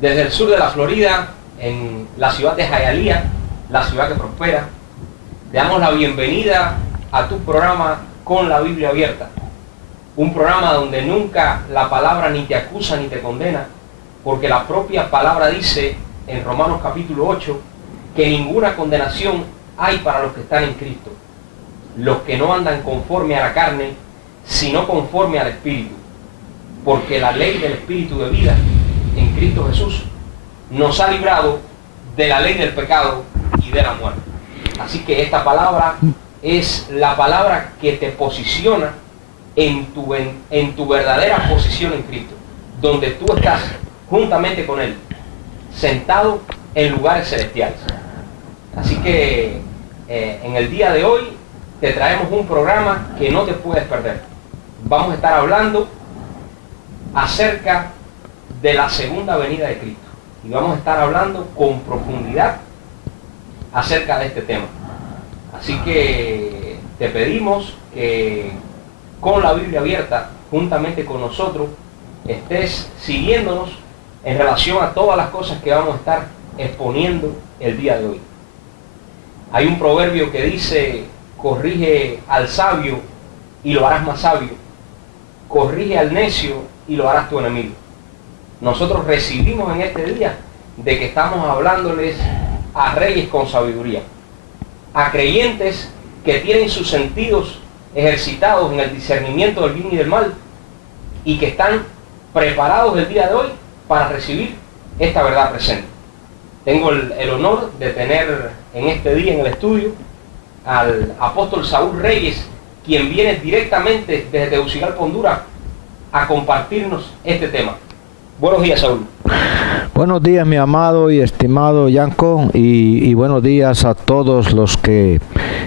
desde el sur de la Florida, en la ciudad de Hialeah, la ciudad que prospera. Te damos la bienvenida a tu programa Con la Biblia Abierta, un programa donde nunca la palabra ni te acusa ni te condena, porque la propia palabra dice en Romanos capítulo 8 que ninguna condenación hay para los que están en Cristo, los que no andan conforme a la carne, sino conforme al Espíritu, porque la ley del Espíritu de vida en Cristo Jesús nos ha librado de la ley del pecado y de la muerte. Así que esta palabra es la palabra que te posiciona en tu verdadera posición en Cristo, donde tú estás juntamente con Él, sentado en lugares celestiales. Así que en el día de hoy te traemos un programa que no te puedes perder. Vamos a estar hablando acerca de la segunda venida de Cristo. Y vamos a estar hablando con profundidad acerca de este tema. Así que te pedimos que con la Biblia abierta, juntamente con nosotros, estés siguiéndonos en relación a todas las cosas que vamos a estar exponiendo el día de hoy. Hay un proverbio que dice: corrige al sabio y lo harás más sabio, corrige al necio y lo harás tu enemigo. Nosotros recibimos en este día de que estamos hablándoles a reyes con sabiduría, a creyentes que tienen sus sentidos ejercitados en el discernimiento del bien y del mal y que están preparados el día de hoy para recibir esta verdad presente. Tengo el honor de tener en este día en el estudio al apóstol Saúl Reyes, quien viene directamente desde Tegucigalpa, Honduras, a compartirnos este tema. Buenos días, Saúl. Buenos días, mi amado y estimado Yanko, y buenos días a todos los que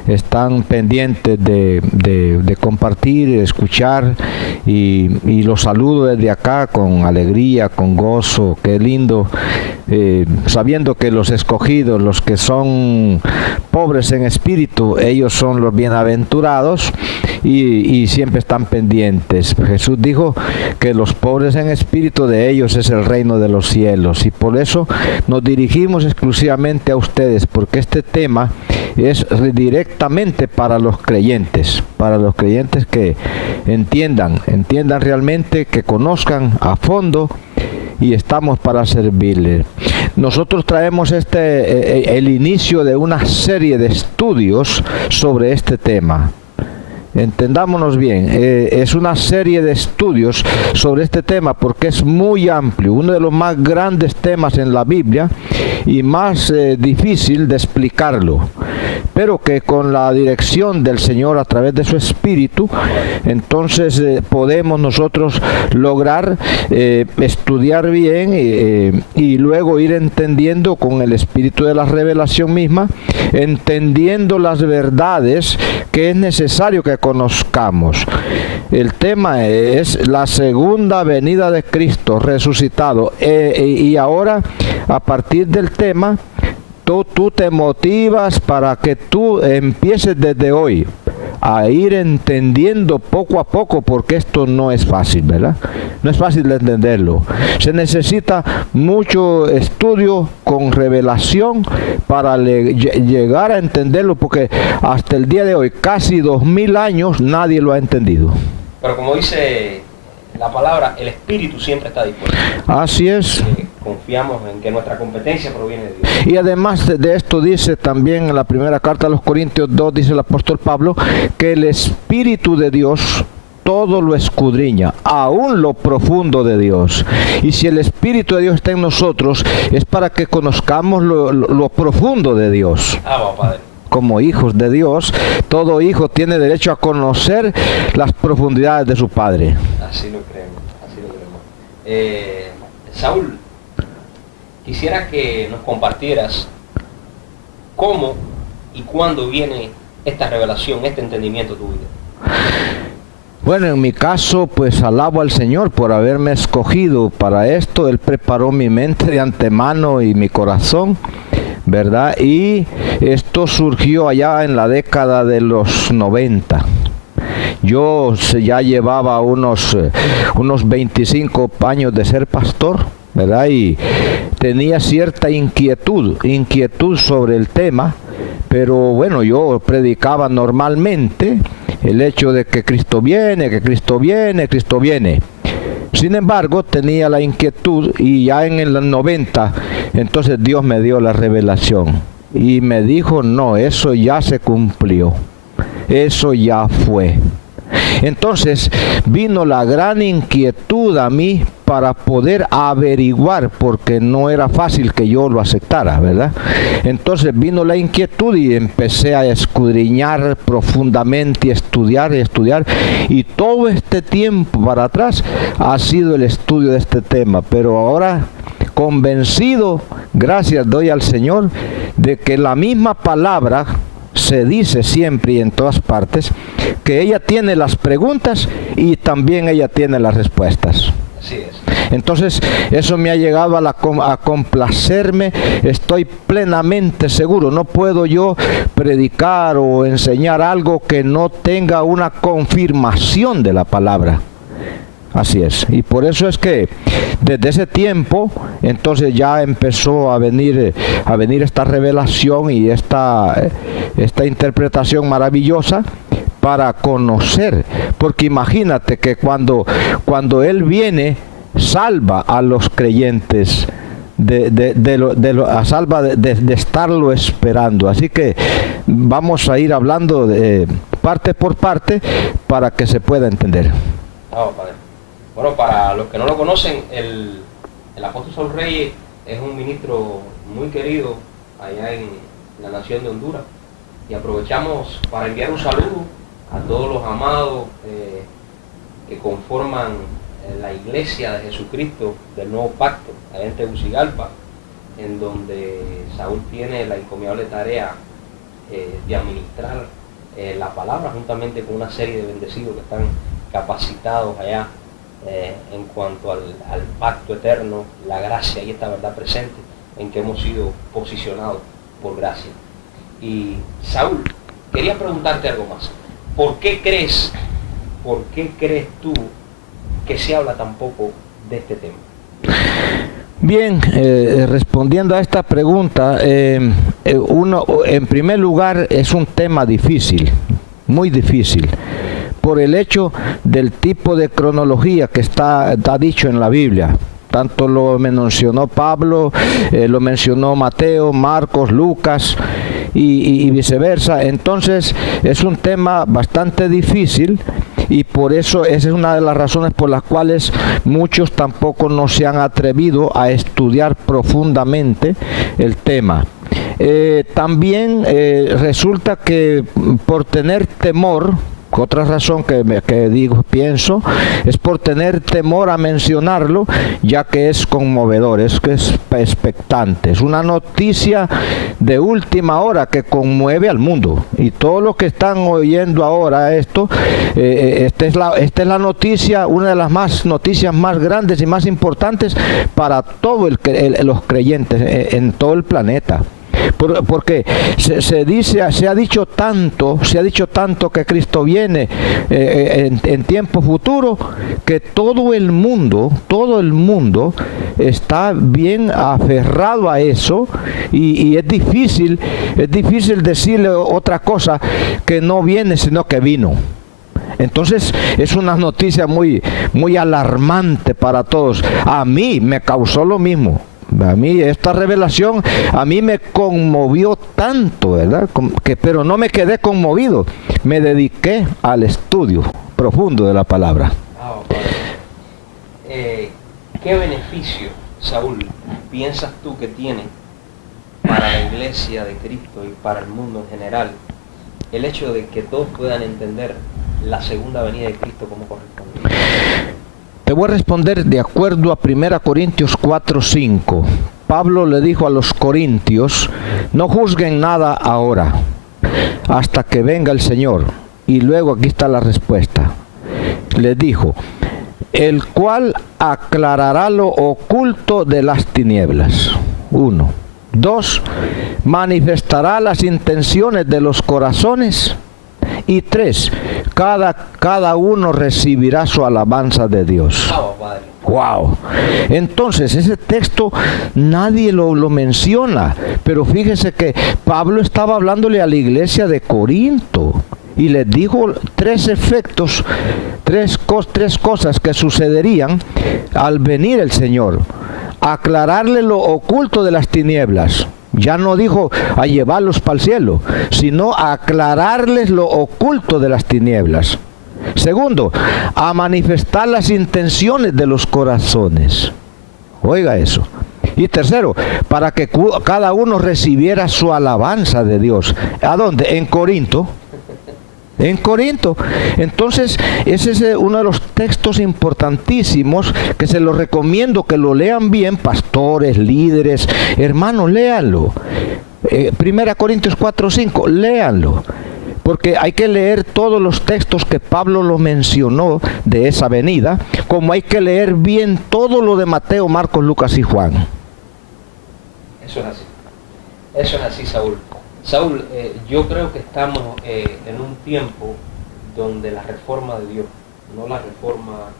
están pendientes de compartir, escuchar, y los saludo desde acá con alegría, con gozo. Qué lindo, sabiendo que los escogidos, los que son pobres en espíritu, ellos son los bienaventurados y siempre están pendientes. Jesús dijo que los pobres en espíritu, de ellos es el reino de los cielos, y por eso nos dirigimos exclusivamente a ustedes, porque este tema es directamente para los creyentes que entiendan realmente, que conozcan a fondo, y estamos para servirles. Nosotros traemos el inicio de una serie de estudios sobre este tema. Entendámonos bien, es una serie de estudios sobre este tema porque es muy amplio, uno de los más grandes temas en la Biblia y más difícil de explicarlo, pero que con la dirección del Señor a través de su Espíritu, entonces podemos nosotros lograr estudiar bien y luego ir entendiendo con el Espíritu de la revelación misma, entendiendo las verdades que es necesario que conozcamos. El tema es la segunda venida de Cristo resucitado, y ahora, a partir del tema, tú te motivas para que tú empieces desde hoy a ir entendiendo poco a poco, porque esto no es fácil, ¿verdad? No es fácil de entenderlo. Se necesita mucho estudio con revelación para llegar a entenderlo, porque hasta el día de hoy, casi 2000 años, nadie lo ha entendido. Pero como dice la palabra, el Espíritu siempre está dispuesto. Así es. Confiamos en que nuestra competencia proviene de Dios. Y además de esto dice también en la primera carta a los Corintios 2, dice el apóstol Pablo, que el Espíritu de Dios todo lo escudriña, aún lo profundo de Dios. Y si el Espíritu de Dios está en nosotros, es para que conozcamos lo profundo de Dios. Padre. Como hijos de Dios, todo hijo tiene derecho a conocer las profundidades de su Padre. Así lo creemos, Saúl, quisiera que nos compartieras cómo y cuándo viene esta revelación, este entendimiento de tu vida. Bueno, en mi caso, pues alabo al Señor por haberme escogido para esto. Él preparó mi mente de antemano y mi corazón, ¿verdad? Y esto surgió allá en la década de los 90. Yo ya llevaba unos 25 años de ser pastor, ¿verdad? Y tenía cierta inquietud sobre el tema, pero bueno, yo predicaba normalmente el hecho de que Cristo viene, que Cristo viene, Cristo viene. Sin embargo, tenía la inquietud y ya en el 90, entonces Dios me dio la revelación y me dijo, no, eso ya se cumplió, eso ya fue. Entonces vino la gran inquietud a mí para poder averiguar, porque no era fácil que yo lo aceptara, ¿verdad? Entonces vino la inquietud y empecé a escudriñar profundamente y estudiar, y todo este tiempo para atrás ha sido el estudio de este tema, pero ahora convencido, gracias doy al Señor, de que la misma palabra se dice siempre y en todas partes, que ella tiene las preguntas y también ella tiene las respuestas. Así es. Entonces, eso me ha llegado a complacerme, estoy plenamente seguro. No puedo yo predicar o enseñar algo que no tenga una confirmación de la palabra. Así es, y por eso es que desde ese tiempo entonces ya empezó a venir esta revelación y esta interpretación maravillosa para conocer, porque imagínate que cuando Él viene, salva a los creyentes de estarlo esperando. Así que vamos a ir hablando de parte por parte para que se pueda entender. Oh, padre. Bueno, para los que no lo conocen, el apóstol Saúl Reyes es un ministro muy querido allá en la nación de Honduras, y aprovechamos para enviar un saludo a todos los amados que conforman la iglesia de Jesucristo del Nuevo Pacto allá en Tegucigalpa, en donde Saúl tiene la encomiable tarea de administrar la palabra juntamente con una serie de bendecidos que están capacitados allá en cuanto al pacto eterno, la gracia y esta verdad presente en que hemos sido posicionados por gracia. Y Saúl, quería preguntarte algo más. ¿Por qué crees tú que se habla tan poco de este tema? Bien, respondiendo a esta pregunta, uno, en primer lugar, es un tema difícil, muy difícil, por el hecho del tipo de cronología que está dicho en la Biblia. Tanto lo mencionó Pablo, lo mencionó Mateo, Marcos, Lucas y viceversa. Entonces es un tema bastante difícil, y por eso esa es una de las razones por las cuales muchos tampoco no se han atrevido a estudiar profundamente el tema. También resulta que por tener temor, otra razón pienso, es por tener temor a mencionarlo, ya que es conmovedor, es expectante, es una noticia de última hora que conmueve al mundo, y todos los que están oyendo ahora esto, esta es la noticia, una de las noticias más grandes y más importantes para todos los creyentes en todo el planeta. Porque se ha dicho tanto que Cristo viene en tiempo futuro, que todo el mundo está bien aferrado a eso, y es difícil decirle otra cosa que no viene, sino que vino. Entonces es una noticia muy, muy alarmante para todos. A mí me causó lo mismo. A mí esta revelación a mí me conmovió tanto, ¿verdad? Pero no me quedé conmovido, me dediqué al estudio profundo de la palabra. ¿Qué beneficio, Saúl, piensas tú que tiene para la iglesia de Cristo y para el mundo en general el hecho de que todos puedan entender la segunda venida de Cristo como corresponde? Te voy a responder de acuerdo a 1 Corintios 4:5. Pablo le dijo a los corintios: no juzguen nada ahora, hasta que venga el Señor. Y luego aquí está la respuesta. Les dijo: el cual aclarará lo oculto de las tinieblas. 1. 2. Manifestará las intenciones de los corazones. Y 3, cada uno recibirá su alabanza de Dios. Wow. Entonces ese texto nadie lo menciona, pero fíjese que Pablo estaba hablándole a la iglesia de Corinto y les dijo 3 efectos, tres cosas que sucederían al venir el Señor: aclararle lo oculto de las tinieblas. Ya no dijo a llevarlos para el cielo, sino a aclararles lo oculto de las tinieblas. Segundo, a manifestar las intenciones de los corazones. Oiga eso. Y tercero, para que cada uno recibiera su alabanza de Dios. ¿A dónde? En Corinto. En Corinto. Entonces, ese es uno de los textos importantísimos que se los recomiendo que lo lean bien, pastores, líderes, hermanos, léanlo. 1 Corintios 4:5, léanlo. Porque hay que leer todos los textos que Pablo lo mencionó de esa venida, como hay que leer bien todo lo de Mateo, Marcos, Lucas y Juan. Eso es así. Eso es así, Saúl. Saúl, yo creo que estamos en un tiempo donde la reforma de Dios, no la reforma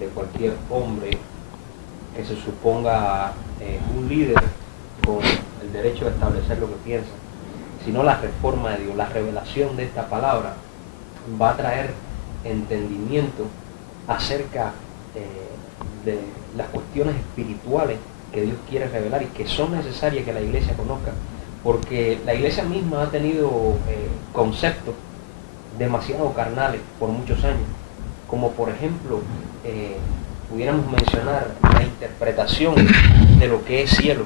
de cualquier hombre que se suponga un líder con el derecho de establecer lo que piensa, sino la reforma de Dios, la revelación de esta palabra va a traer entendimiento acerca de las cuestiones espirituales que Dios quiere revelar y que son necesarias que la iglesia conozca, porque la iglesia misma ha tenido conceptos demasiado carnales por muchos años, como por ejemplo pudiéramos mencionar la interpretación de lo que es cielo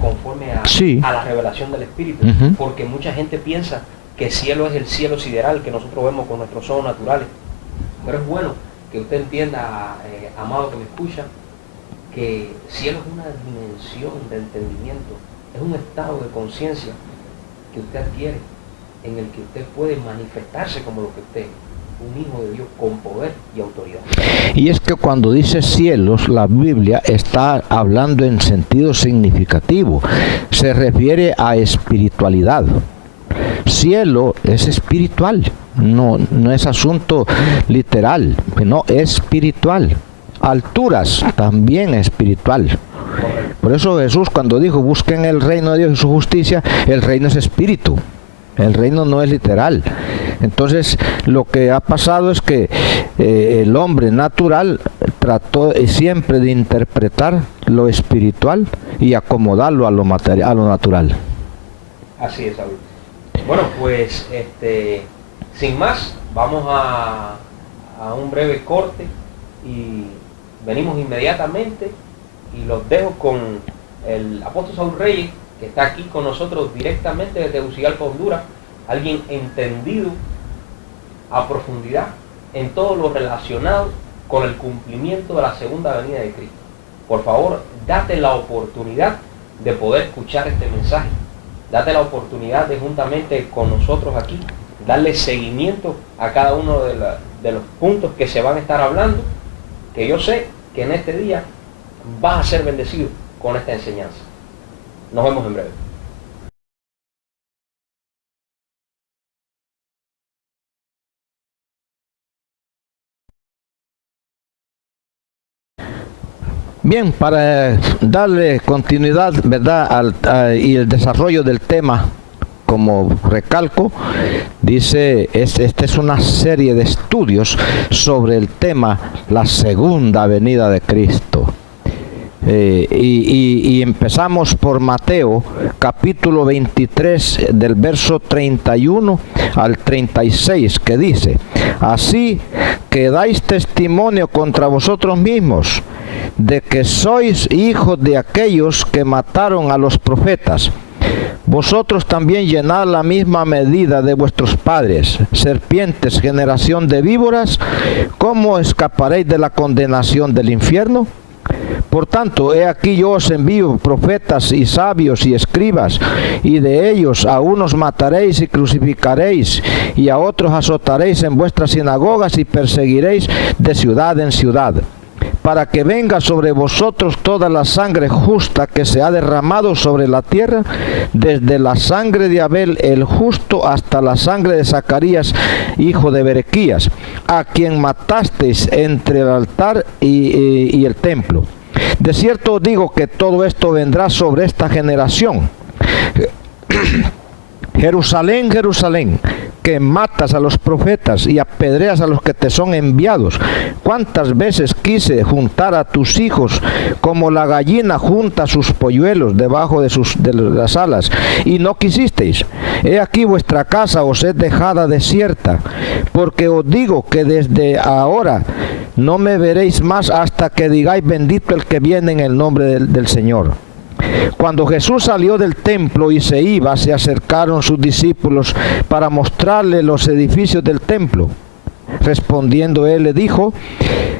conforme a la revelación del Espíritu, porque mucha gente piensa que cielo es el cielo sideral que nosotros vemos con nuestros ojos naturales. Pero es bueno que usted entienda, amado que me escucha, que cielo es una dimensión de entendimiento, es un estado de conciencia que usted adquiere, en el que usted puede manifestarse como lo que usted es, un hijo de Dios con poder y autoridad. Y es que cuando dice cielos, la Biblia está hablando en sentido significativo, se refiere a espiritualidad. Cielo es espiritual, no es asunto literal, no, es espiritual. Alturas también es espiritual. Por eso Jesús, cuando dijo busquen el reino de Dios y su justicia, el reino es espíritu, el reino no es literal. Entonces lo que ha pasado es que el hombre natural trató siempre de interpretar lo espiritual y acomodarlo a lo material, a lo natural. Así es, Saúl. Bueno, pues sin más, vamos a un breve corte y venimos inmediatamente y los dejo con el apóstol Saúl Reyes, que está aquí con nosotros directamente desde Tegucigalpa, Honduras, alguien entendido a profundidad en todo lo relacionado con el cumplimiento de la segunda venida de Cristo. Por favor, date la oportunidad de poder escuchar este mensaje. Date la oportunidad de juntamente con nosotros aquí darle seguimiento a cada uno de los puntos que se van a estar hablando, que yo sé que en este día vas a ser bendecido con esta enseñanza. Nos vemos en breve. Bien, para darle continuidad, ¿verdad?, y el desarrollo del tema, como recalco, dice, esta es una serie de estudios sobre el tema la segunda venida de Cristo. Y empezamos por Mateo, capítulo 23, del verso 31 al 36, que dice, así que dais testimonio contra vosotros mismos, de que sois hijos de aquellos que mataron a los profetas. Vosotros también llenad la misma medida de vuestros padres. Serpientes, generación de víboras, ¿cómo escaparéis de la condenación del infierno? Por tanto, he aquí yo os envío profetas y sabios y escribas, y de ellos a unos mataréis y crucificaréis, y a otros azotaréis en vuestras sinagogas y perseguiréis de ciudad en ciudad, para que venga sobre vosotros toda la sangre justa que se ha derramado sobre la tierra, desde la sangre de Abel el justo hasta la sangre de Zacarías, hijo de Berequías, a quien matasteis entre el altar y el templo. De cierto os digo que todo esto vendrá sobre esta generación. Jerusalén, Jerusalén, que matas a los profetas y apedreas a los que te son enviados. ¿Cuántas veces quise juntar a tus hijos como la gallina junta sus polluelos debajo de las alas, y no quisisteis? He aquí vuestra casa os es dejada desierta, porque os digo que desde ahora no me veréis más hasta que digáis: bendito el que viene en el nombre del Señor. Cuando Jesús salió del templo y se iba, se acercaron sus discípulos para mostrarle los edificios del templo. Respondiendo él, le dijo: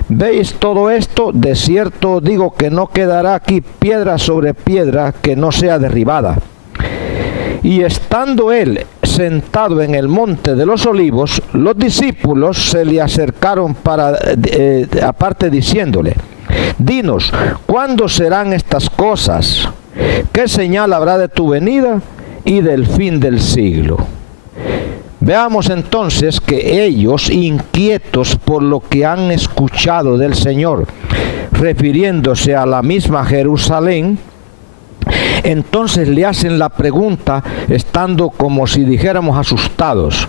¿veis todo esto? De cierto os digo que no quedará aquí piedra sobre piedra que no sea derribada. Y estando él sentado en el monte de los olivos, los discípulos se le acercaron aparte diciéndole: dinos, ¿cuándo serán estas cosas? ¿Qué señal habrá de tu venida y del fin del siglo? Veamos entonces que ellos, inquietos por lo que han escuchado del Señor, refiriéndose a la misma Jerusalén, entonces le hacen la pregunta, estando como si dijéramos asustados.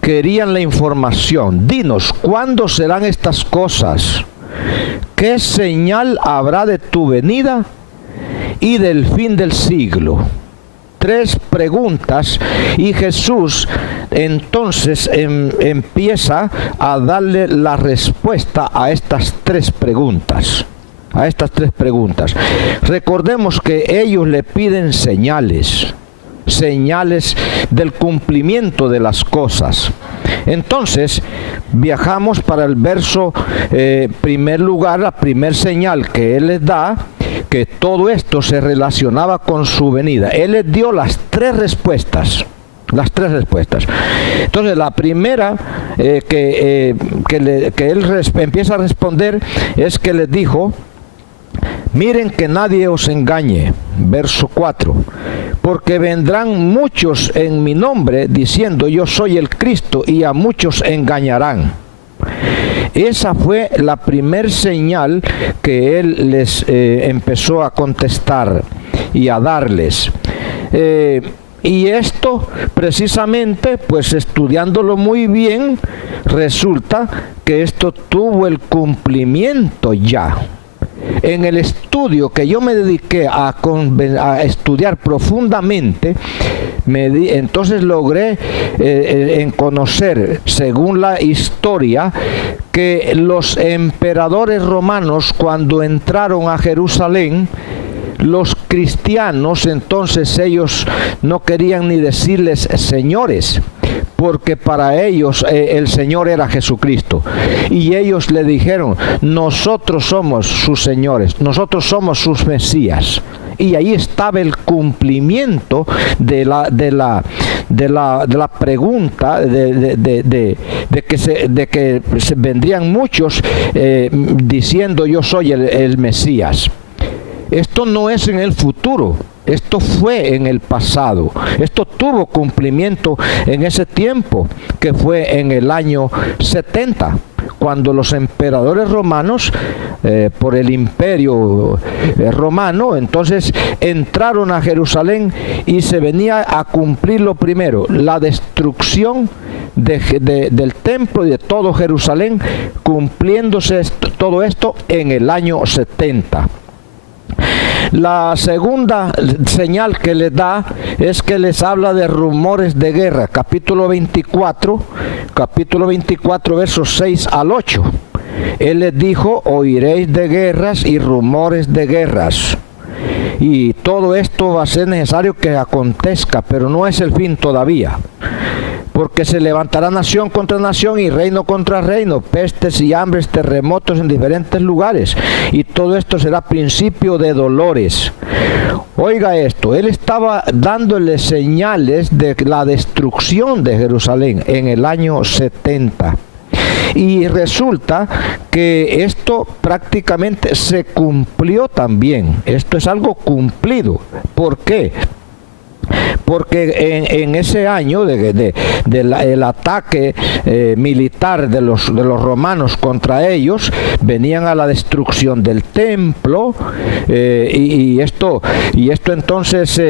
Querían la información. Dinos, ¿cuándo serán estas cosas? ¿Qué señal habrá de tu venida y del fin del siglo? 3 preguntas, y Jesús entonces empieza a darle la respuesta a estas 3 preguntas. Recordemos que ellos le piden señales del cumplimiento de las cosas. Entonces viajamos para el verso primer lugar, la primer señal que él les da, que todo esto se relacionaba con su venida. Él les dio las 3 respuestas. Entonces la primera que él empieza a responder es que les dijo: miren que nadie os engañe. Verso 4. Porque vendrán muchos en mi nombre diciendo: yo soy el Cristo, y a muchos engañarán. Esa fue la primer señal que él les empezó a contestar y a darles. Y esto precisamente, pues estudiándolo muy bien, resulta que esto tuvo el cumplimiento ya. En el estudio que yo me dediqué a estudiar profundamente, entonces logré en conocer, según la historia, que los emperadores romanos, cuando entraron a Jerusalén, los cristianos, entonces ellos no querían ni decirles señores, porque para ellos el Señor era Jesucristo. Y ellos le dijeron: nosotros somos sus señores, nosotros somos sus Mesías. Y ahí estaba el cumplimiento de la pregunta de que se vendrían muchos diciendo: yo soy el Mesías. Esto no es en el futuro, esto fue en el pasado. Esto tuvo cumplimiento en ese tiempo, que fue en el año 70, cuando los emperadores romanos, por el imperio romano, entonces entraron a Jerusalén y se venía a cumplir lo primero, la destrucción del templo y de todo Jerusalén, cumpliéndose todo esto en el año 70. La segunda señal que les da es que les habla de rumores de guerra. Capítulo 24, versos 6 al 8. Él les dijo: oiréis de guerras y rumores de guerras. Y todo esto va a ser necesario que acontezca, pero no es el fin todavía. Porque se levantará nación contra nación y reino contra reino, pestes y hambres, terremotos en diferentes lugares. Y todo esto será principio de dolores. Oiga esto, él estaba dándole señales de la destrucción de Jerusalén en el año 70. Y resulta que esto prácticamente se cumplió también. Esto es algo cumplido. ¿Por qué? Porque en ese año el ataque militar de los romanos contra ellos, venían a la destrucción del templo, y esto entonces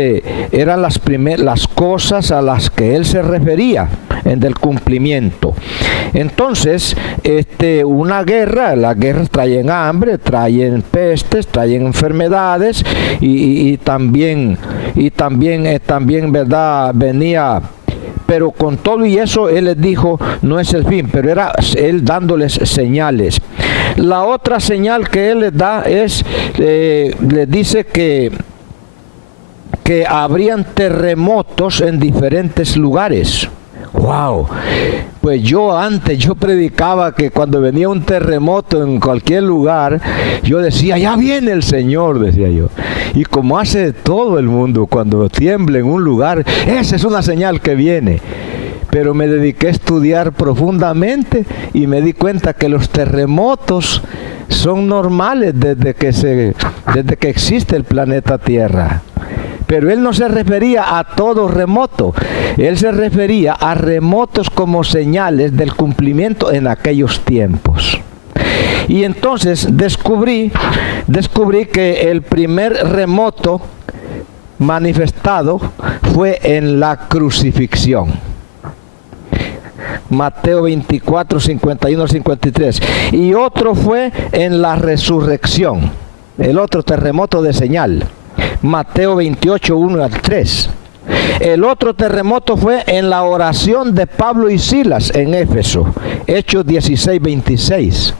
eran las cosas a las que él se refería en el cumplimiento. Entonces, una guerra, las guerras traen hambre, traen pestes, traen enfermedades, y también verdad venía, pero con todo y eso él les dijo, no es el fin, pero era él dándoles señales. La otra señal que él les da es, les dice que habrían terremotos en diferentes lugares. ¡Wow! Pues yo predicaba que cuando venía un terremoto en cualquier lugar, yo decía, ya viene el Señor, decía yo. Y como hace todo el mundo, cuando tiembla en un lugar, esa es una señal que viene. Pero me dediqué a estudiar profundamente y me di cuenta que los terremotos son normales desde que existe el planeta Tierra. Pero él no se refería a todo remoto, él se refería a remotos como señales del cumplimiento en aquellos tiempos. Y entonces descubrí que el primer remoto manifestado fue en la crucifixión. Mateo 24, 51, 53. Y otro fue en la resurrección, el otro terremoto de señal. Mateo 28, 1 al 3. El otro terremoto fue en la oración de Pablo y Silas en Éfeso, Hechos 16, 26.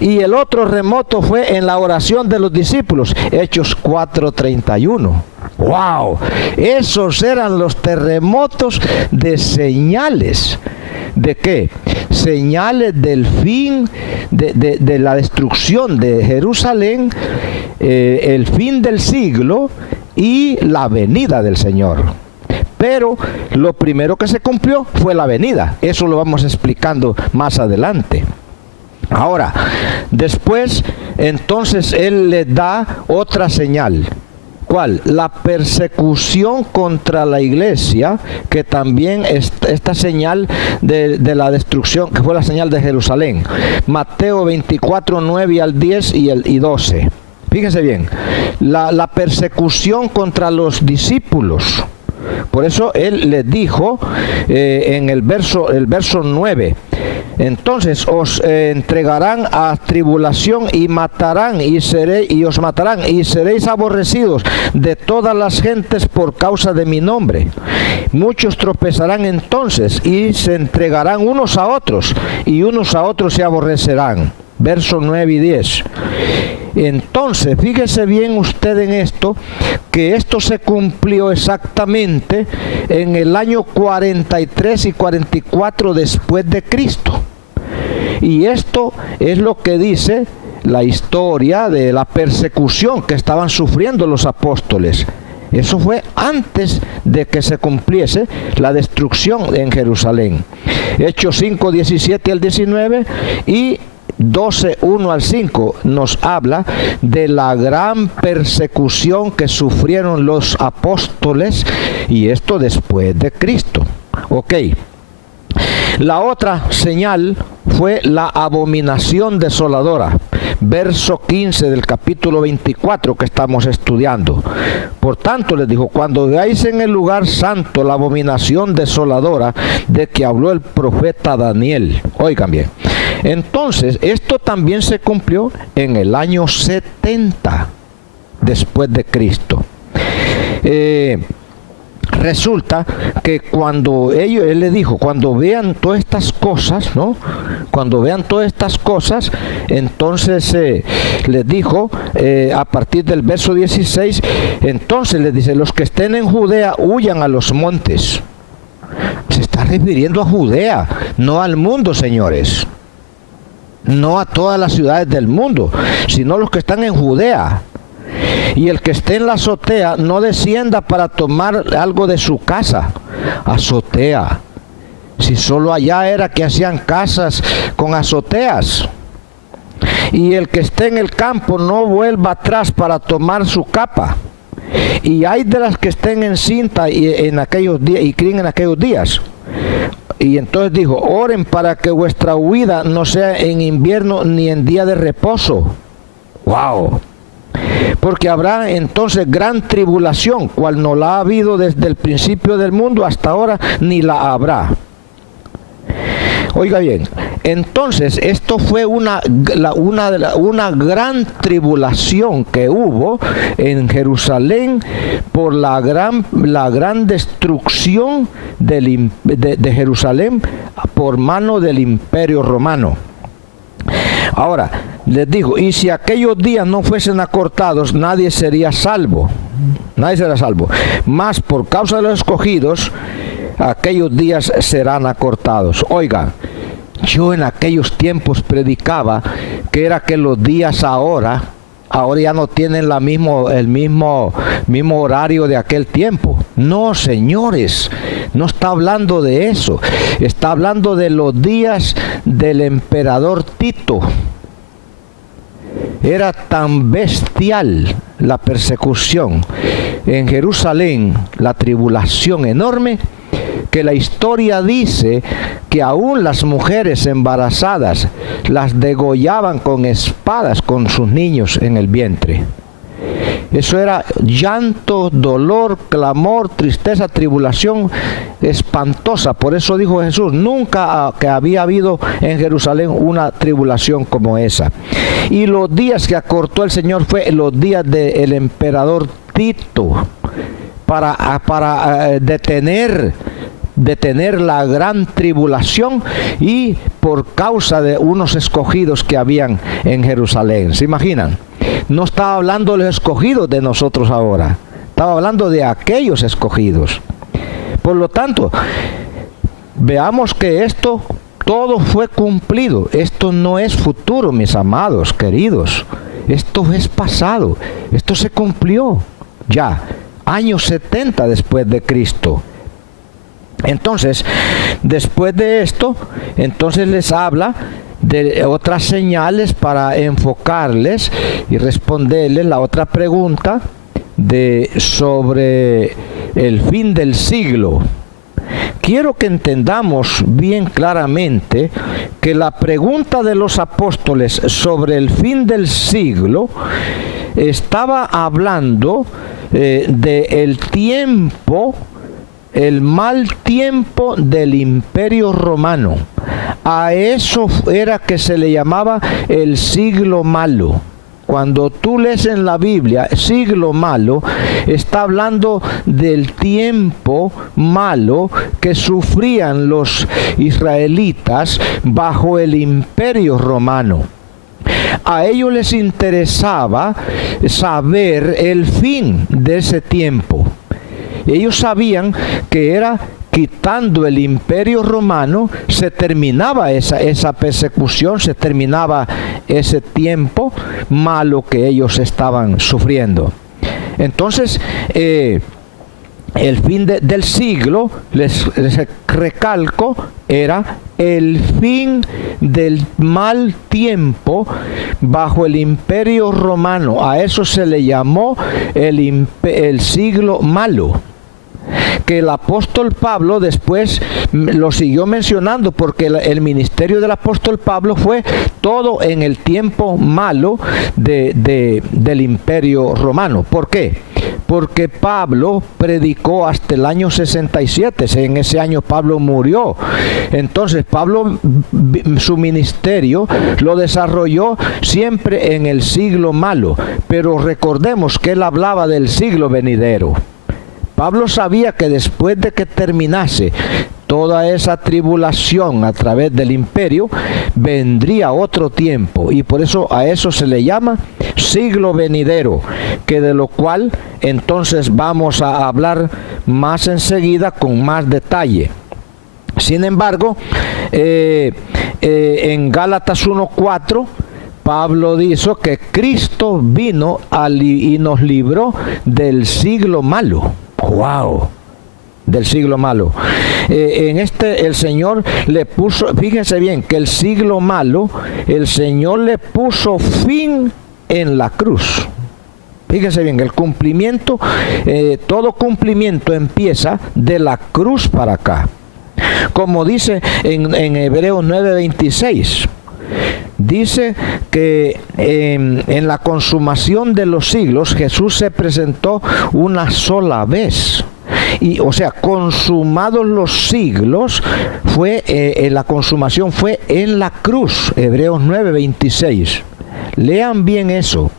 Y el otro remoto fue en la oración de los discípulos, Hechos 4, 31. ¡Wow! Esos eran los terremotos de señales. ¿De qué? Señales del fin de la destrucción de Jerusalén, el fin del siglo y la venida del Señor. Pero lo primero que se cumplió fue la venida. Eso lo vamos explicando más adelante. Ahora, después, entonces él le da otra señal. ¿Cuál? La persecución contra la iglesia, que también esta señal de la destrucción, que fue la señal de Jerusalén. Mateo 24, 9 al 10 y 12. Fíjense bien, la persecución contra los discípulos. Por eso él les dijo en el verso 9, entonces os entregarán a tribulación y matarán y os matarán y seréis aborrecidos de todas las gentes por causa de mi nombre. Muchos tropezarán entonces y se entregarán unos a otros y unos a otros se aborrecerán. Versos 9 y 10. Entonces, fíjese bien usted en esto, que esto se cumplió exactamente en el año 43 y 44 después de Cristo. Y esto es lo que dice la historia de la persecución que estaban sufriendo los apóstoles. Eso fue antes de que se cumpliese la destrucción en Jerusalén. Hechos 5, 17 al 19 y 12, 1 al 5 nos habla de la gran persecución que sufrieron los apóstoles, y esto después de Cristo. Ok. La otra señal fue la abominación desoladora, verso 15 del capítulo 24 que estamos estudiando. Por tanto, les dijo, cuando veáis en el lugar santo la abominación desoladora de que habló el profeta Daniel. Oigan bien. Entonces, esto también se cumplió en el año 70 después de Cristo. Resulta que cuando él le dijo, cuando vean todas estas cosas, ¿no? Cuando vean todas estas cosas, entonces les dijo, a partir del verso 16, entonces les dice, los que estén en Judea huyan a los montes. Se está refiriendo a Judea, no al mundo, señores. No a todas las ciudades del mundo, sino los que están en Judea. Y el que esté en la azotea no descienda para tomar algo de su casa. Azotea. Si solo allá era que hacían casas con azoteas. Y el que esté en el campo no vuelva atrás para tomar su capa. Y hay de las que estén encinta y en aquellos días y críen en aquellos días. Y entonces dijo, oren para que vuestra huida no sea en invierno ni en día de reposo. ¡Wow! Porque habrá entonces gran tribulación, cual no la ha habido desde el principio del mundo hasta ahora, ni la habrá. Oiga bien, entonces esto fue una gran tribulación que hubo en Jerusalén por la gran destrucción de Jerusalén por mano del Imperio Romano. Ahora, les digo, y si aquellos días no fuesen acortados, nadie sería salvo. Nadie será salvo. Mas por causa de los escogidos, aquellos días serán acortados. Oiga, yo en aquellos tiempos predicaba que era que los días ahora ya no tienen el mismo horario de aquel tiempo. No, señores, no está hablando de eso. Está hablando de los días del emperador Tito. Era tan bestial la persecución en Jerusalén, la tribulación enorme, que la historia dice que aún las mujeres embarazadas las degollaban con espadas con sus niños en el vientre. Eso era llanto, dolor, clamor, tristeza, tribulación espantosa. Por eso dijo Jesús, nunca que había habido en Jerusalén una tribulación como esa. Y los días que acortó el Señor fue los días del emperador Tito para detener la gran tribulación y por causa de unos escogidos que habían en Jerusalén. ¿Se imaginan? No estaba hablando de los escogidos de nosotros ahora, estaba hablando de aquellos escogidos. Por lo tanto, veamos que esto todo fue cumplido. Esto no es futuro, mis amados, queridos. Esto es pasado. Esto se cumplió ya, años 70 después de Cristo. Entonces, después de esto, entonces les habla de otras señales para enfocarles y responderles la otra pregunta sobre el fin del siglo. Quiero que entendamos bien claramente que la pregunta de los apóstoles sobre el fin del siglo estaba hablando del tiempo, el mal tiempo del Imperio Romano. A eso era que se le llamaba el siglo malo. Cuando tú lees en la Biblia siglo malo, está hablando del tiempo malo que sufrían los israelitas bajo el Imperio Romano. A ellos les interesaba saber el fin de ese tiempo. Ellos sabían que era quitando el Imperio Romano, se terminaba esa persecución, se terminaba ese tiempo malo que ellos estaban sufriendo. Entonces, el fin del siglo, les recalco, era el fin del mal tiempo bajo el Imperio Romano. A eso se le llamó el siglo malo, que el apóstol Pablo después lo siguió mencionando, porque el ministerio del apóstol Pablo fue todo en el tiempo malo del Imperio Romano. ¿Por qué? Porque Pablo predicó hasta el año 67, en ese año Pablo murió. Entonces Pablo, su ministerio lo desarrolló siempre en el siglo malo, pero recordemos que él hablaba del siglo venidero. Pablo sabía que después de que terminase toda esa tribulación a través del imperio, vendría otro tiempo, y por eso a eso se le llama siglo venidero, que de lo cual entonces vamos a hablar más enseguida con más detalle. Sin embargo, en Gálatas 1:4, Pablo dijo que Cristo vino y nos libró del siglo malo. ¡Wow! del siglo malo. El Señor le puso, fíjense bien, que el siglo malo, el Señor le puso fin en la cruz. Fíjense bien, el cumplimiento, todo cumplimiento empieza de la cruz para acá. Como dice en Hebreos 9:26. Dice que en la consumación de los siglos Jesús se presentó una sola vez. Y, o sea, consumados los siglos, la consumación fue en la cruz. Hebreos 9:26. Lean bien eso.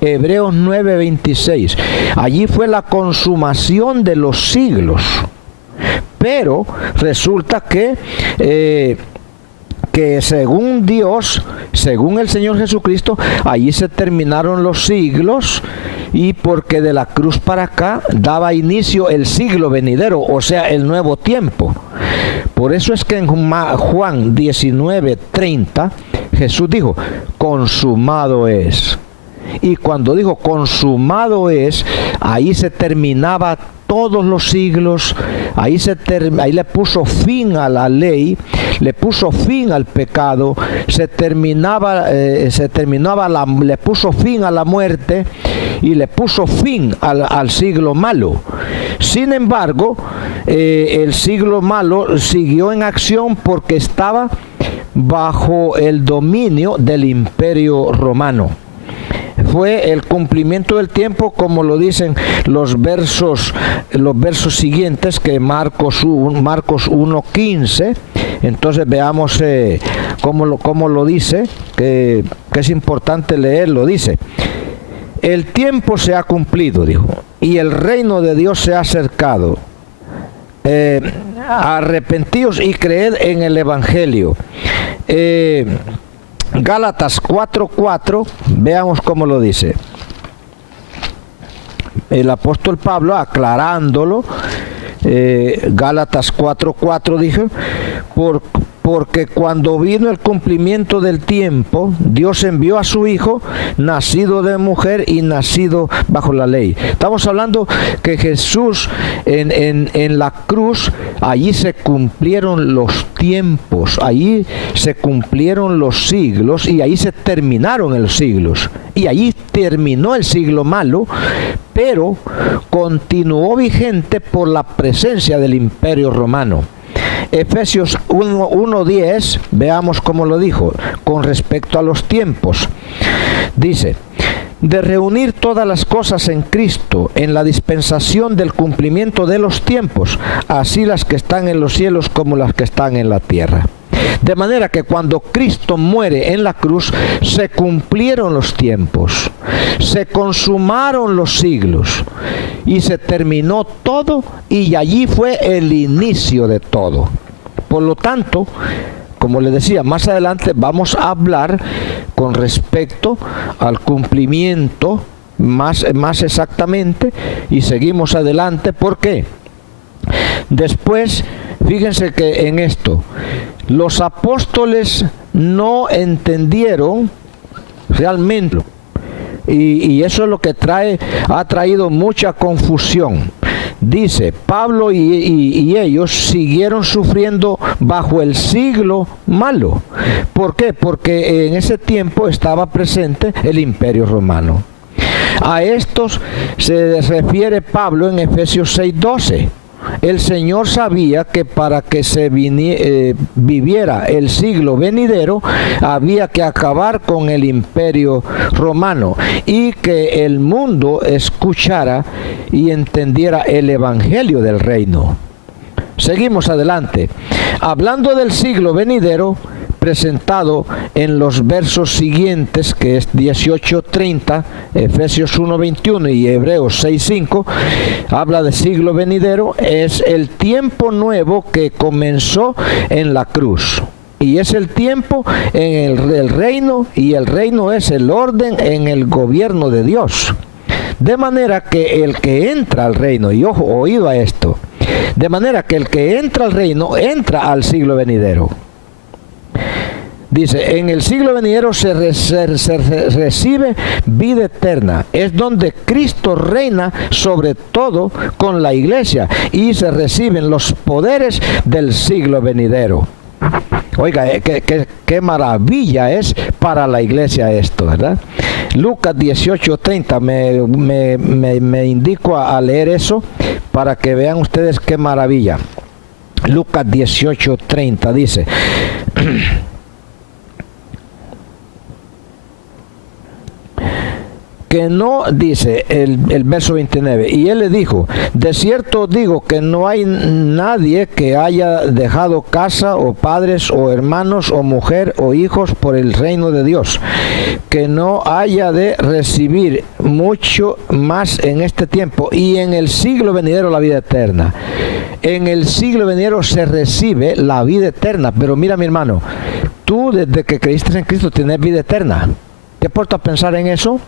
Hebreos 9:26. Allí fue la consumación de los siglos. Pero resulta que según Dios, según el Señor Jesucristo, allí se terminaron los siglos, y porque de la cruz para acá daba inicio el siglo venidero, o sea, el nuevo tiempo. Por eso es que en Juan 19:30 Jesús dijo, consumado es. Y cuando dijo consumado es, ahí se terminaba todos los siglos, ahí le puso fin a la ley, le puso fin al pecado, le puso fin a la muerte y le puso fin al siglo malo. Sin embargo, el siglo malo siguió en acción porque estaba bajo el dominio del Imperio Romano. Fue el cumplimiento del tiempo, como lo dicen los versos siguientes, que Marcos 1:15. Entonces veamos cómo lo dice, que es importante leerlo. Dice, el tiempo se ha cumplido, dijo, y el reino de Dios se ha acercado. Arrepentíos y creed en el Evangelio. Gálatas 4:4, veamos cómo lo dice. El apóstol Pablo aclarándolo, Gálatas 4:4 dijo, porque cuando vino el cumplimiento del tiempo, Dios envió a su Hijo, nacido de mujer y nacido bajo la ley. Estamos hablando que Jesús en la cruz, allí se cumplieron los tiempos, allí se cumplieron los siglos y ahí se terminaron los siglos. Y allí terminó el siglo malo, pero continuó vigente por la presencia del Imperio Romano. Efesios 1:10, veamos cómo lo dijo con respecto a los tiempos. Dice, de reunir todas las cosas en Cristo, en la dispensación del cumplimiento de los tiempos, así las que están en los cielos como las que están en la tierra. De manera que cuando Cristo muere en la cruz, se cumplieron los tiempos, se consumaron los siglos y se terminó todo, y allí fue el inicio de todo. Por lo tanto, como les decía, más adelante vamos a hablar con respecto al cumplimiento más exactamente, y seguimos adelante. ¿Por qué? Después, fíjense que en esto, los apóstoles no entendieron realmente, y eso es lo que ha traído mucha confusión. Dice, Pablo y ellos siguieron sufriendo bajo el siglo malo. ¿Por qué? Porque en ese tiempo estaba presente el Imperio Romano. A estos se refiere Pablo en Efesios 6:12. El Señor sabía que para que se viviera el siglo venidero, había que acabar con el Imperio Romano y que el mundo escuchara y entendiera el Evangelio del reino. Seguimos adelante. Hablando del siglo venidero, presentado en los versos siguientes, que es 18:30, Efesios 1:21 y Hebreos 6:5, habla de siglo venidero, es el tiempo nuevo que comenzó en la cruz. Y es el tiempo en el reino, y el reino es el orden en el gobierno de Dios. De manera que el que entra al reino, y ojo, oído a esto, de manera que el que entra al reino, entra al siglo venidero. Dice, en el siglo venidero se recibe vida eterna. Es donde Cristo reina sobre todo con la iglesia y se reciben los poderes del siglo venidero. Oiga, qué maravilla es para la iglesia esto, ¿verdad? Lucas 18:30, me indico a leer eso para que vean ustedes qué maravilla. Lucas 18:30 dice... que no, dice el verso 29, y él le dijo, de cierto digo que no hay nadie que haya dejado casa o padres o hermanos o mujer o hijos por el reino de Dios, que no haya de recibir mucho más en este tiempo y en el siglo venidero la vida eterna. En el siglo venidero se recibe la vida eterna, pero mira mi hermano, tú desde que creíste en Cristo tienes vida eterna. ¿Te has puesto a pensar en eso?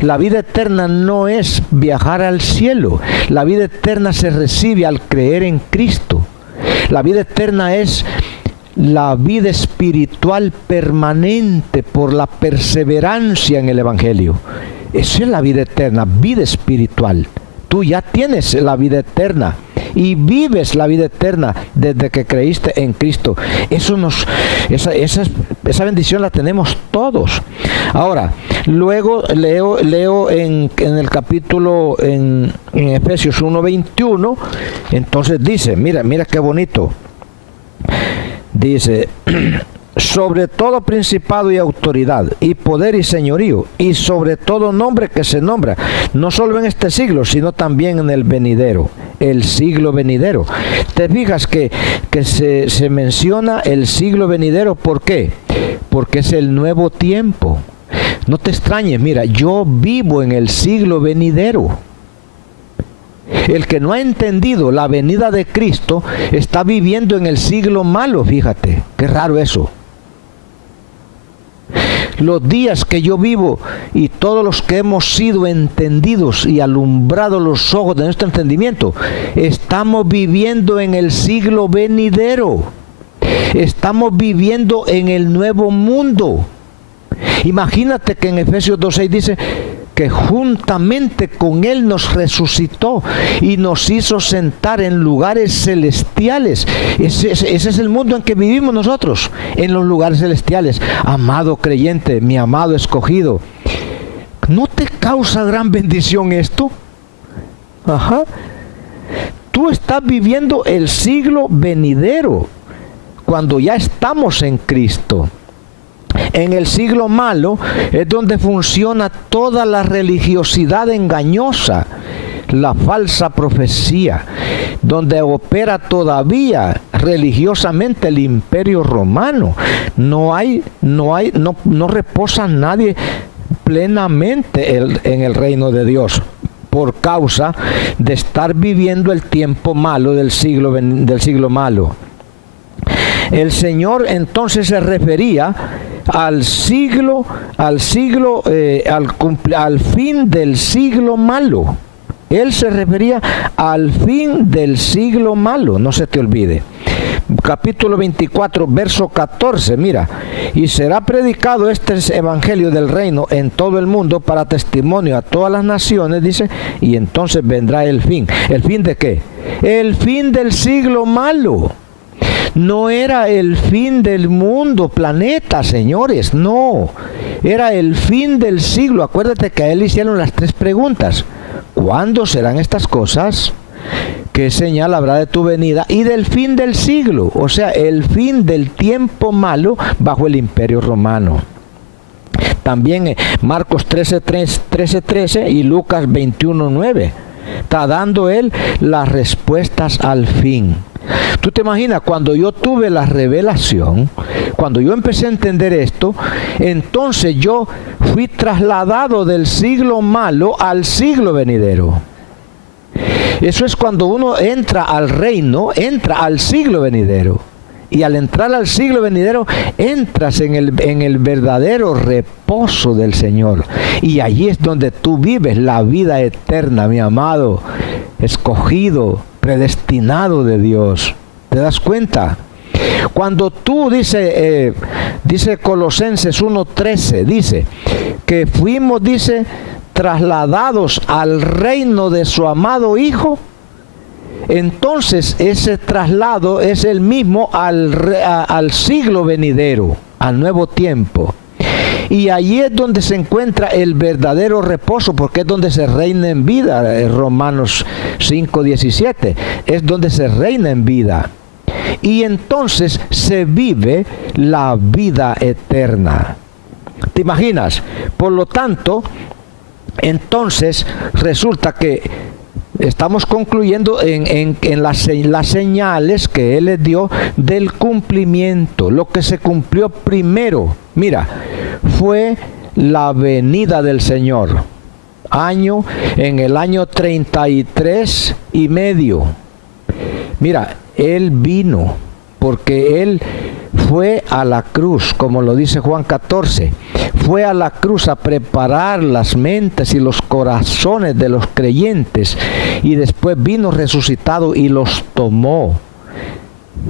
La vida eterna no es viajar al cielo. La vida eterna se recibe al creer en Cristo. La vida eterna es la vida espiritual permanente por la perseverancia en el Evangelio. Esa es la vida eterna, vida espiritual. Tú ya tienes la vida eterna y vives la vida eterna desde que creíste en Cristo. Esa bendición la tenemos todos. Ahora, luego leo en el capítulo, en Efesios 1:21, entonces dice, mira qué bonito. Dice... sobre todo principado y autoridad, y poder y señorío, y sobre todo nombre que se nombra, no solo en este siglo, sino también en el venidero, el siglo venidero. Te fijas que se menciona el siglo venidero, ¿por qué? Porque es el nuevo tiempo. No te extrañes, mira, yo vivo en el siglo venidero. El que no ha entendido la venida de Cristo está viviendo en el siglo malo, fíjate, qué raro eso. Los días que yo vivo y todos los que hemos sido entendidos y alumbrados los ojos de nuestro entendimiento, estamos viviendo en el siglo venidero. Estamos viviendo en el nuevo mundo. Imagínate que en Efesios 2:6 dice que juntamente con Él nos resucitó y nos hizo sentar en lugares celestiales. Ese es el mundo en que vivimos nosotros, en los lugares celestiales. Amado creyente, mi amado escogido, ¿no te causa gran bendición esto? Ajá. Tú estás viviendo el siglo venidero, cuando ya estamos en Cristo. En el siglo malo es donde funciona toda la religiosidad engañosa, la falsa profecía, donde opera todavía religiosamente el imperio romano. No reposa nadie plenamente en el reino de Dios, por causa de estar viviendo el tiempo malo del siglo malo. El Señor entonces se refería al fin del siglo malo. Él se refería al fin del siglo malo, no se te olvide. Capítulo 24, verso 14, mira. Y será predicado este evangelio del reino en todo el mundo para testimonio a todas las naciones, dice, y entonces vendrá el fin. ¿El fin de qué? El fin del siglo malo. No era el fin del mundo, planeta, señores, no. Era el fin del siglo. Acuérdate que a él le hicieron las 3 preguntas. ¿Cuándo serán estas cosas? ¿Qué señal habrá de tu venida? Y del fin del siglo, o sea, el fin del tiempo malo bajo el imperio romano. También Marcos 13:13 y Lucas 21:9. Está dando él las respuestas al fin. ¿Tú te imaginas cuando yo tuve la revelación, cuando yo empecé a entender esto, entonces yo fui trasladado del siglo malo al siglo venidero? Eso es cuando uno entra al reino, entra al siglo venidero. Y al entrar al siglo venidero, entras en el verdadero reposo del Señor. Y allí es donde tú vives la vida eterna, mi amado, escogido, predestinado de Dios. ¿Te das cuenta? Cuando tú, dice Colosenses 1:13, dice que fuimos, dice, trasladados al reino de su amado Hijo, entonces ese traslado es el mismo al siglo venidero, al nuevo tiempo. Y allí es donde se encuentra el verdadero reposo, porque es donde se reina en vida. Romanos 5:17, es donde se reina en vida. Y entonces se vive la vida eterna. ¿Te imaginas? Por lo tanto, entonces resulta que estamos concluyendo en las señales que Él les dio del cumplimiento. Lo que se cumplió primero, mira, fue la venida del Señor. En el año 33 y medio. Mira, Él vino porque Él fue a la cruz, como lo dice Juan 14. Fue a la cruz a preparar las mentes y los corazones de los creyentes, y después vino resucitado y los tomó.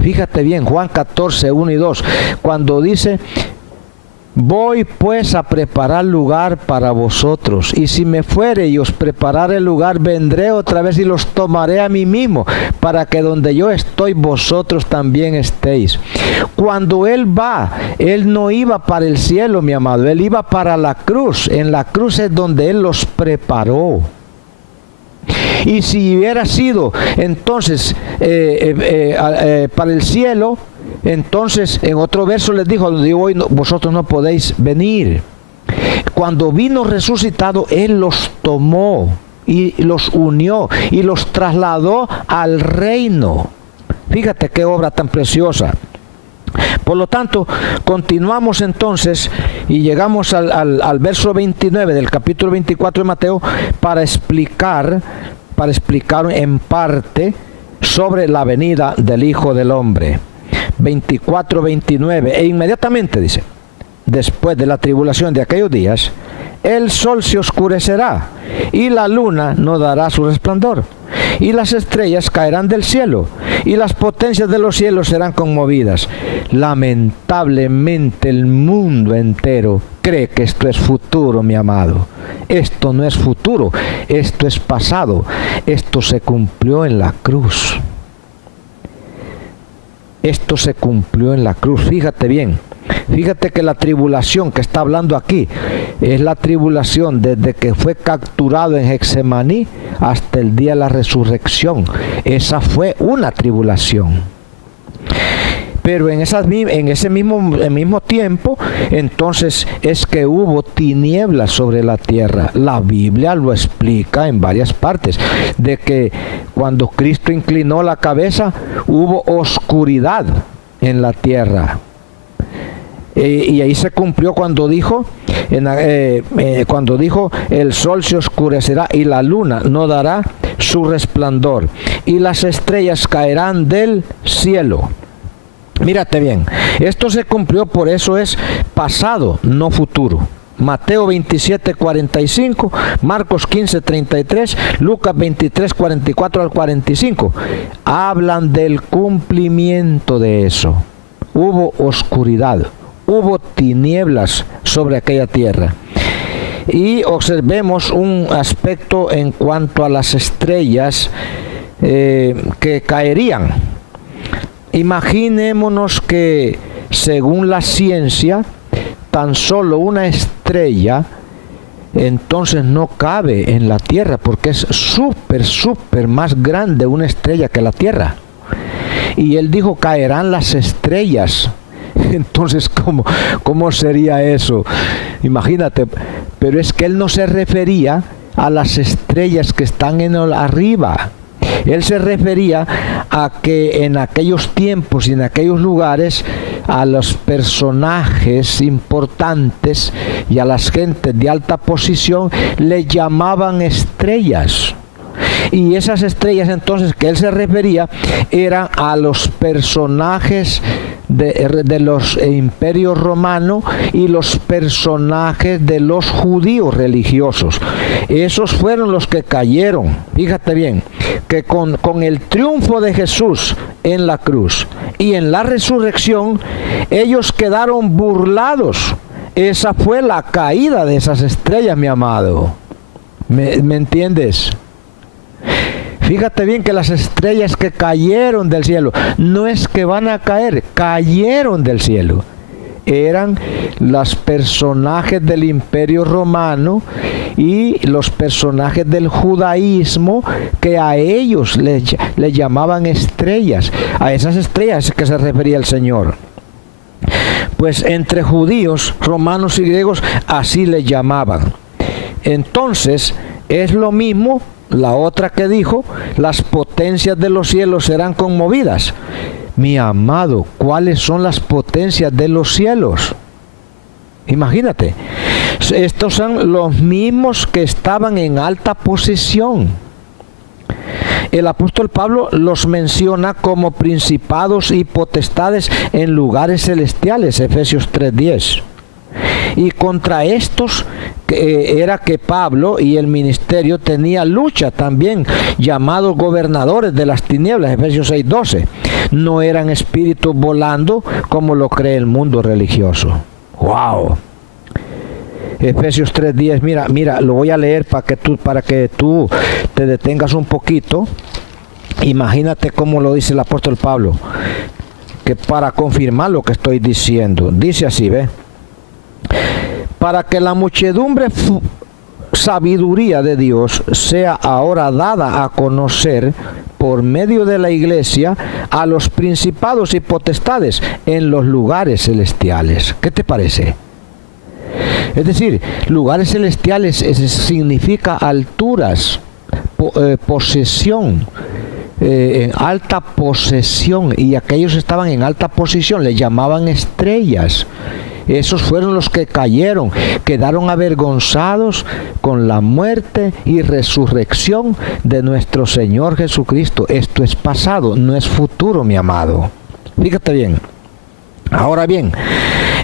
Fíjate bien, Juan 14, 1 y 2, cuando dice: voy pues a preparar lugar para vosotros, y si me fuere y os preparare el lugar, vendré otra vez y los tomaré a mí mismo, para que donde yo estoy, vosotros también estéis. Cuando Él va, Él no iba para el cielo, mi amado, Él iba para la cruz. En la cruz es donde Él los preparó. Y si hubiera sido entonces para el cielo, entonces en otro verso les dijo: donde yo voy, vosotros no podéis venir. Cuando vino resucitado, Él los tomó y los unió y los trasladó al reino. Fíjate qué obra tan preciosa. Por lo tanto, continuamos entonces y llegamos al verso 29 del capítulo 24 de Mateo para explicar en parte sobre la venida del Hijo del Hombre. 24-29, e inmediatamente dice: después de la tribulación de aquellos días, el sol se oscurecerá y la luna no dará su resplandor, y las estrellas caerán del cielo, y las potencias de los cielos serán conmovidas. Lamentablemente el mundo entero cree que esto es futuro, mi amado. Esto no es futuro, esto es pasado. Esto se cumplió en la cruz. Esto se cumplió en la cruz. Fíjate bien. Fíjate que la tribulación que está hablando aquí es la tribulación desde que fue capturado en Getsemaní hasta el día de la resurrección. Esa fue una tribulación. Pero en ese mismo tiempo, entonces es que hubo tinieblas sobre la tierra. La Biblia lo explica en varias partes, de que cuando Cristo inclinó la cabeza, hubo oscuridad en la tierra. Y ahí se cumplió cuando dijo, el sol se oscurecerá y la luna no dará su resplandor, y las estrellas caerán del cielo. Mírate bien, esto se cumplió, por eso es pasado, no futuro. Mateo 27:45, Marcos 15:33, Lucas 23:44 al 45, hablan del cumplimiento de eso. Hubo oscuridad, hubo tinieblas sobre aquella tierra. Y observemos un aspecto en cuanto a las estrellas que caerían. Imaginémonos que, según la ciencia, tan solo una estrella entonces no cabe en la Tierra, porque es súper más grande una estrella que la Tierra. Y Él dijo: caerán las estrellas. Entonces, ¿cómo sería eso? Imagínate, pero es que Él no se refería a las estrellas que están arriba. Él se refería a que en aquellos tiempos y en aquellos lugares a los personajes importantes y a las gentes de alta posición le llamaban estrellas. Y esas estrellas entonces que él se refería eran a los personajes de los imperios romanos y los personajes de los judíos religiosos. Esos fueron los que cayeron. Fíjate bien, que con el triunfo de Jesús en la cruz y en la resurrección, ellos quedaron burlados. Esa fue la caída de esas estrellas, mi amado. ¿Me entiendes? Fíjate bien que las estrellas que cayeron del cielo, no es que van a caer, cayeron del cielo. Eran los personajes del Imperio Romano y los personajes del judaísmo, que a ellos les llamaban estrellas. A esas estrellas es que se refería el Señor. Pues entre judíos, romanos y griegos así les llamaban. Entonces es lo mismo la otra que dijo: las potencias de los cielos serán conmovidas. Mi amado, ¿cuáles son las potencias de los cielos? Imagínate, estos son los mismos que estaban en alta posición. El apóstol Pablo los menciona como principados y potestades en lugares celestiales, Efesios 3:10. Y contra estos era que Pablo y el ministerio tenía lucha también, llamados gobernadores de las tinieblas, Efesios 6:12. No eran espíritus volando como lo cree el mundo religioso. ¡Wow! Efesios 3:10, mira, lo voy a leer para que tú te detengas un poquito. Imagínate cómo lo dice el apóstol Pablo, que para confirmar lo que estoy diciendo, dice así, ¿ve? Para que la muchedumbre sabiduría de Dios sea ahora dada a conocer por medio de la iglesia a los principados y potestades en los lugares celestiales. ¿Qué te parece? Es decir, lugares celestiales significa alturas, posesión, en alta posesión, y aquellos estaban en alta posición, les llamaban estrellas. Esos fueron los que cayeron, quedaron avergonzados con la muerte y resurrección de nuestro Señor Jesucristo. Esto es pasado, no es futuro, mi amado. Fíjate bien. Ahora bien,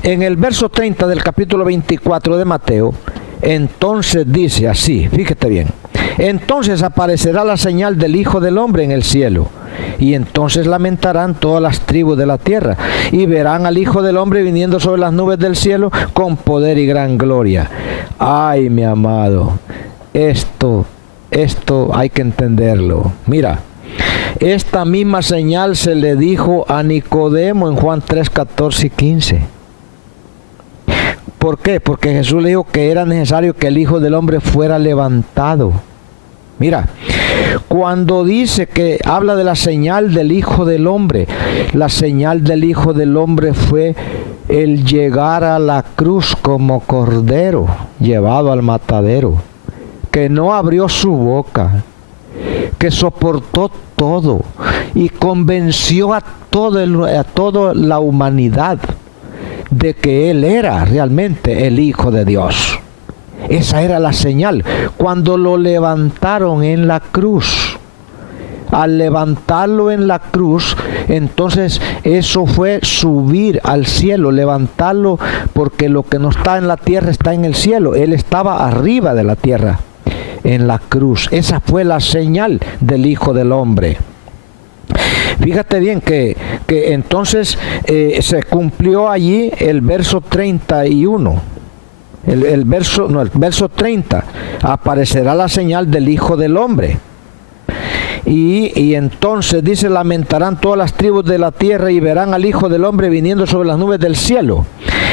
en el verso 30 del capítulo 24 de Mateo, entonces dice así, fíjate bien: entonces aparecerá la señal del Hijo del Hombre en el cielo, y entonces lamentarán todas las tribus de la tierra, y verán al Hijo del Hombre viniendo sobre las nubes del cielo con poder y gran gloria. Ay, mi amado, esto hay que entenderlo. Mira, esta misma señal se le dijo a Nicodemo en Juan 3, 14 y 15. ¿Por qué? Porque Jesús le dijo que era necesario que el Hijo del Hombre fuera levantado. Mira, cuando dice que habla de la señal del Hijo del Hombre, la señal del Hijo del Hombre fue el llegar a la cruz como cordero llevado al matadero, que no abrió su boca, que soportó todo y convenció a toda la humanidad de que Él era realmente el Hijo de Dios. Esa era la señal. Cuando lo levantaron en la cruz, al levantarlo en la cruz, entonces eso fue subir al cielo, levantarlo, porque lo que no está en la tierra está en el cielo. Él estaba arriba de la tierra, en la cruz. Esa fue la señal del Hijo del Hombre. Fíjate bien que entonces se cumplió allí el verso 31. El verso 30. Aparecerá la señal del Hijo del Hombre. Y entonces dice: lamentarán todas las tribus de la tierra y verán al Hijo del Hombre viniendo sobre las nubes del cielo.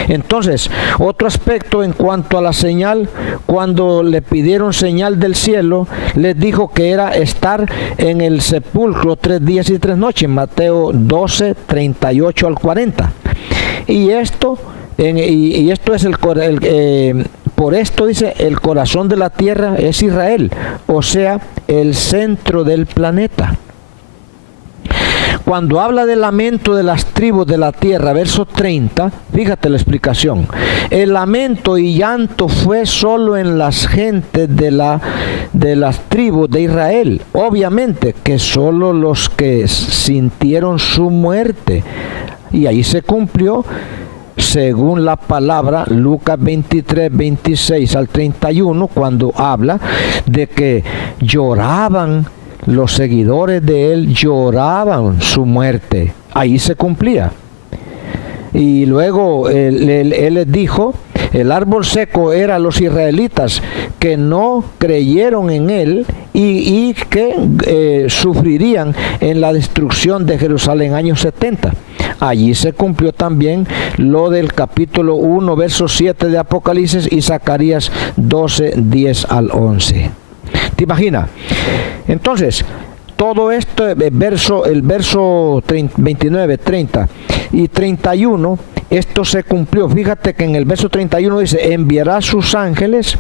Entonces, otro aspecto en cuanto a la señal: cuando le pidieron señal del cielo, les dijo que era estar en el sepulcro 3 días y 3 noches, Mateo 12, 38 al 40. Y esto es por esto dice: el corazón de la tierra es Israel, o sea, el centro del planeta. Cuando habla del lamento de las tribus de la tierra, verso 30, fíjate la explicación. El lamento y llanto fue solo en las gentes de las tribus de Israel. Obviamente que solo los que sintieron su muerte. Y ahí se cumplió, según la palabra, Lucas 23, 26 al 31, cuando habla de que lloraban, los seguidores de él lloraban su muerte. Ahí se cumplía. Y luego él les dijo, el árbol seco era los israelitas que no creyeron en él y que sufrirían en la destrucción de Jerusalén año 70. Allí se cumplió también lo del capítulo 1, verso 7 de Apocalipsis y Zacarías 12, 10 al 11. ¿Te imaginas? Entonces, todo esto, el verso 29, 30 y 31, esto se cumplió. Fíjate que en el verso 31 dice, enviará a sus ángeles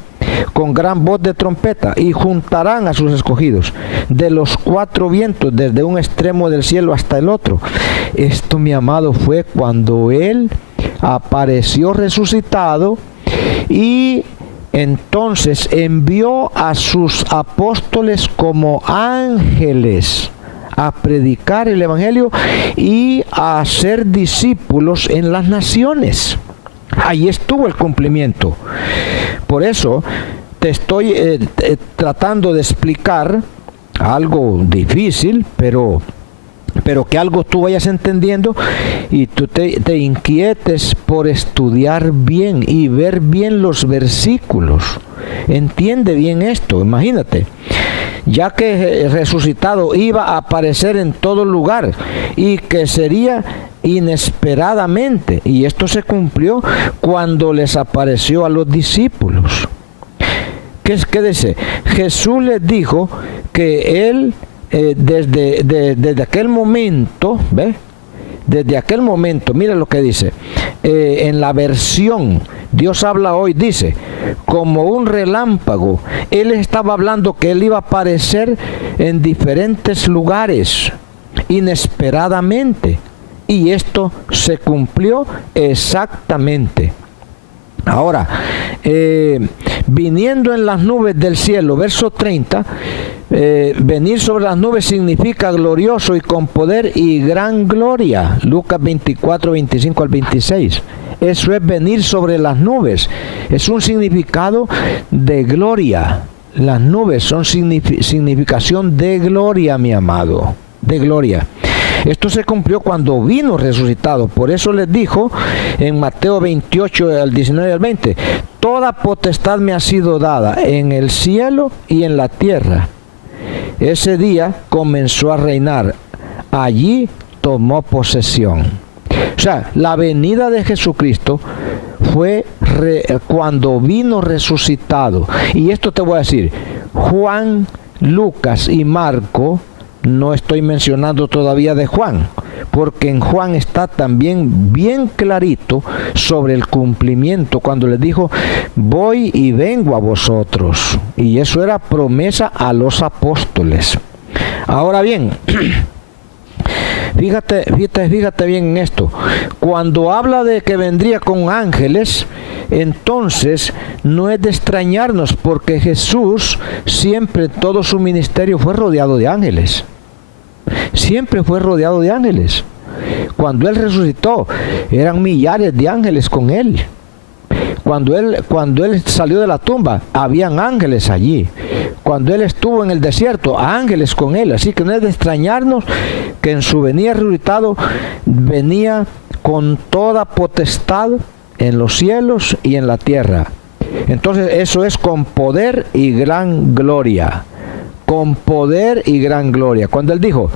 con gran voz de trompeta y juntarán a sus escogidos de los cuatro vientos, desde un extremo del cielo hasta el otro. Esto, mi amado, fue cuando él apareció resucitado y entonces envió a sus apóstoles como ángeles a predicar el evangelio y a hacer discípulos en las naciones. Ahí estuvo el cumplimiento. Por eso te estoy tratando de explicar algo difícil, pero que algo tú vayas entendiendo y tú te inquietes por estudiar bien y ver bien los versículos. Entiende bien esto, imagínate. Ya que resucitado iba a aparecer en todo lugar y que sería inesperadamente, y esto se cumplió cuando les apareció a los discípulos. ¿Qué dice? Jesús les dijo que él desde aquel momento, ¿ve? Desde aquel momento, mira lo que dice, en la versión Dios habla hoy, dice, como un relámpago. Él estaba hablando que él iba a aparecer en diferentes lugares, inesperadamente. Y esto se cumplió exactamente. Ahora, viniendo en las nubes del cielo, verso 30, venir sobre las nubes significa glorioso y con poder y gran gloria. Lucas 24, 25 al 26. Eso es venir sobre las nubes. Es un significado de gloria. Las nubes son significación de gloria, mi amado. De gloria. Esto se cumplió cuando vino resucitado. Por eso les dijo en Mateo 28, al 19 al 20, toda potestad me ha sido dada en el cielo y en la tierra. Ese día comenzó a reinar. Allí tomó posesión. O sea, la venida de Jesucristo fue cuando vino resucitado. Y esto te voy a decir, Juan, Lucas y Marco, no estoy mencionando todavía de Juan, porque en Juan está también bien clarito sobre el cumplimiento, cuando les dijo, voy y vengo a vosotros. Y eso era promesa a los apóstoles. Ahora bien, fíjate bien en esto. Cuando habla de que vendría con ángeles, entonces no es de extrañarnos, porque Jesús siempre, todo su ministerio fue rodeado de ángeles. Siempre fue rodeado de ángeles. Cuando él resucitó, eran millares de ángeles con él. Cuando él salió de la tumba, habían ángeles allí. Cuando él estuvo en el desierto, ángeles con él. Así que no es de extrañarnos que en su venida resucitado venía con toda potestad en los cielos y en la tierra. Entonces eso es con poder y gran gloria. Con poder y gran gloria. Cuando él dijo,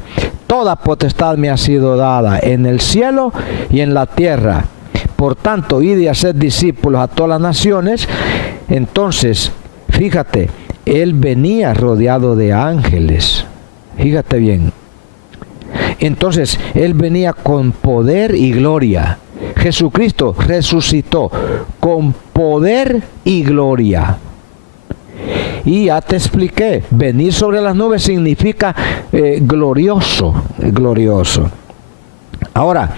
toda potestad me ha sido dada en el cielo y en la tierra. Por tanto, id y haced discípulos a todas las naciones. Entonces, fíjate, él venía rodeado de ángeles. Fíjate bien. Entonces, él venía con poder y gloria. Jesucristo resucitó con poder y gloria. Y ya te expliqué, venir sobre las nubes significa glorioso, glorioso. Ahora,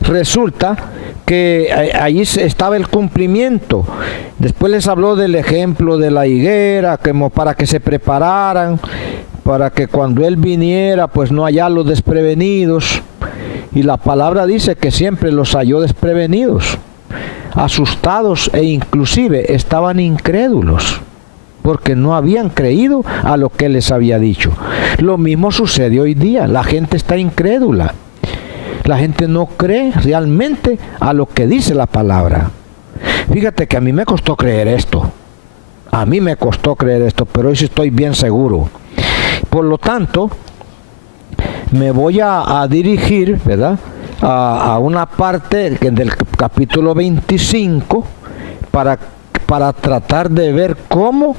resulta que allí estaba el cumplimiento. Después les habló del ejemplo de la higuera, como para que se prepararan, para que cuando él viniera, pues no hallarlos desprevenidos. Y la palabra dice que siempre los halló desprevenidos, asustados e inclusive estaban incrédulos, porque no habían creído a lo que les había dicho. Lo mismo sucede hoy día, la gente está incrédula. La gente no cree realmente a lo que dice la palabra. Fíjate que a mí me costó creer esto. A mí me costó creer esto, pero hoy sí estoy bien seguro. Por lo tanto, me voy a dirigir, ¿verdad?, a una parte del capítulo 25 para tratar de ver cómo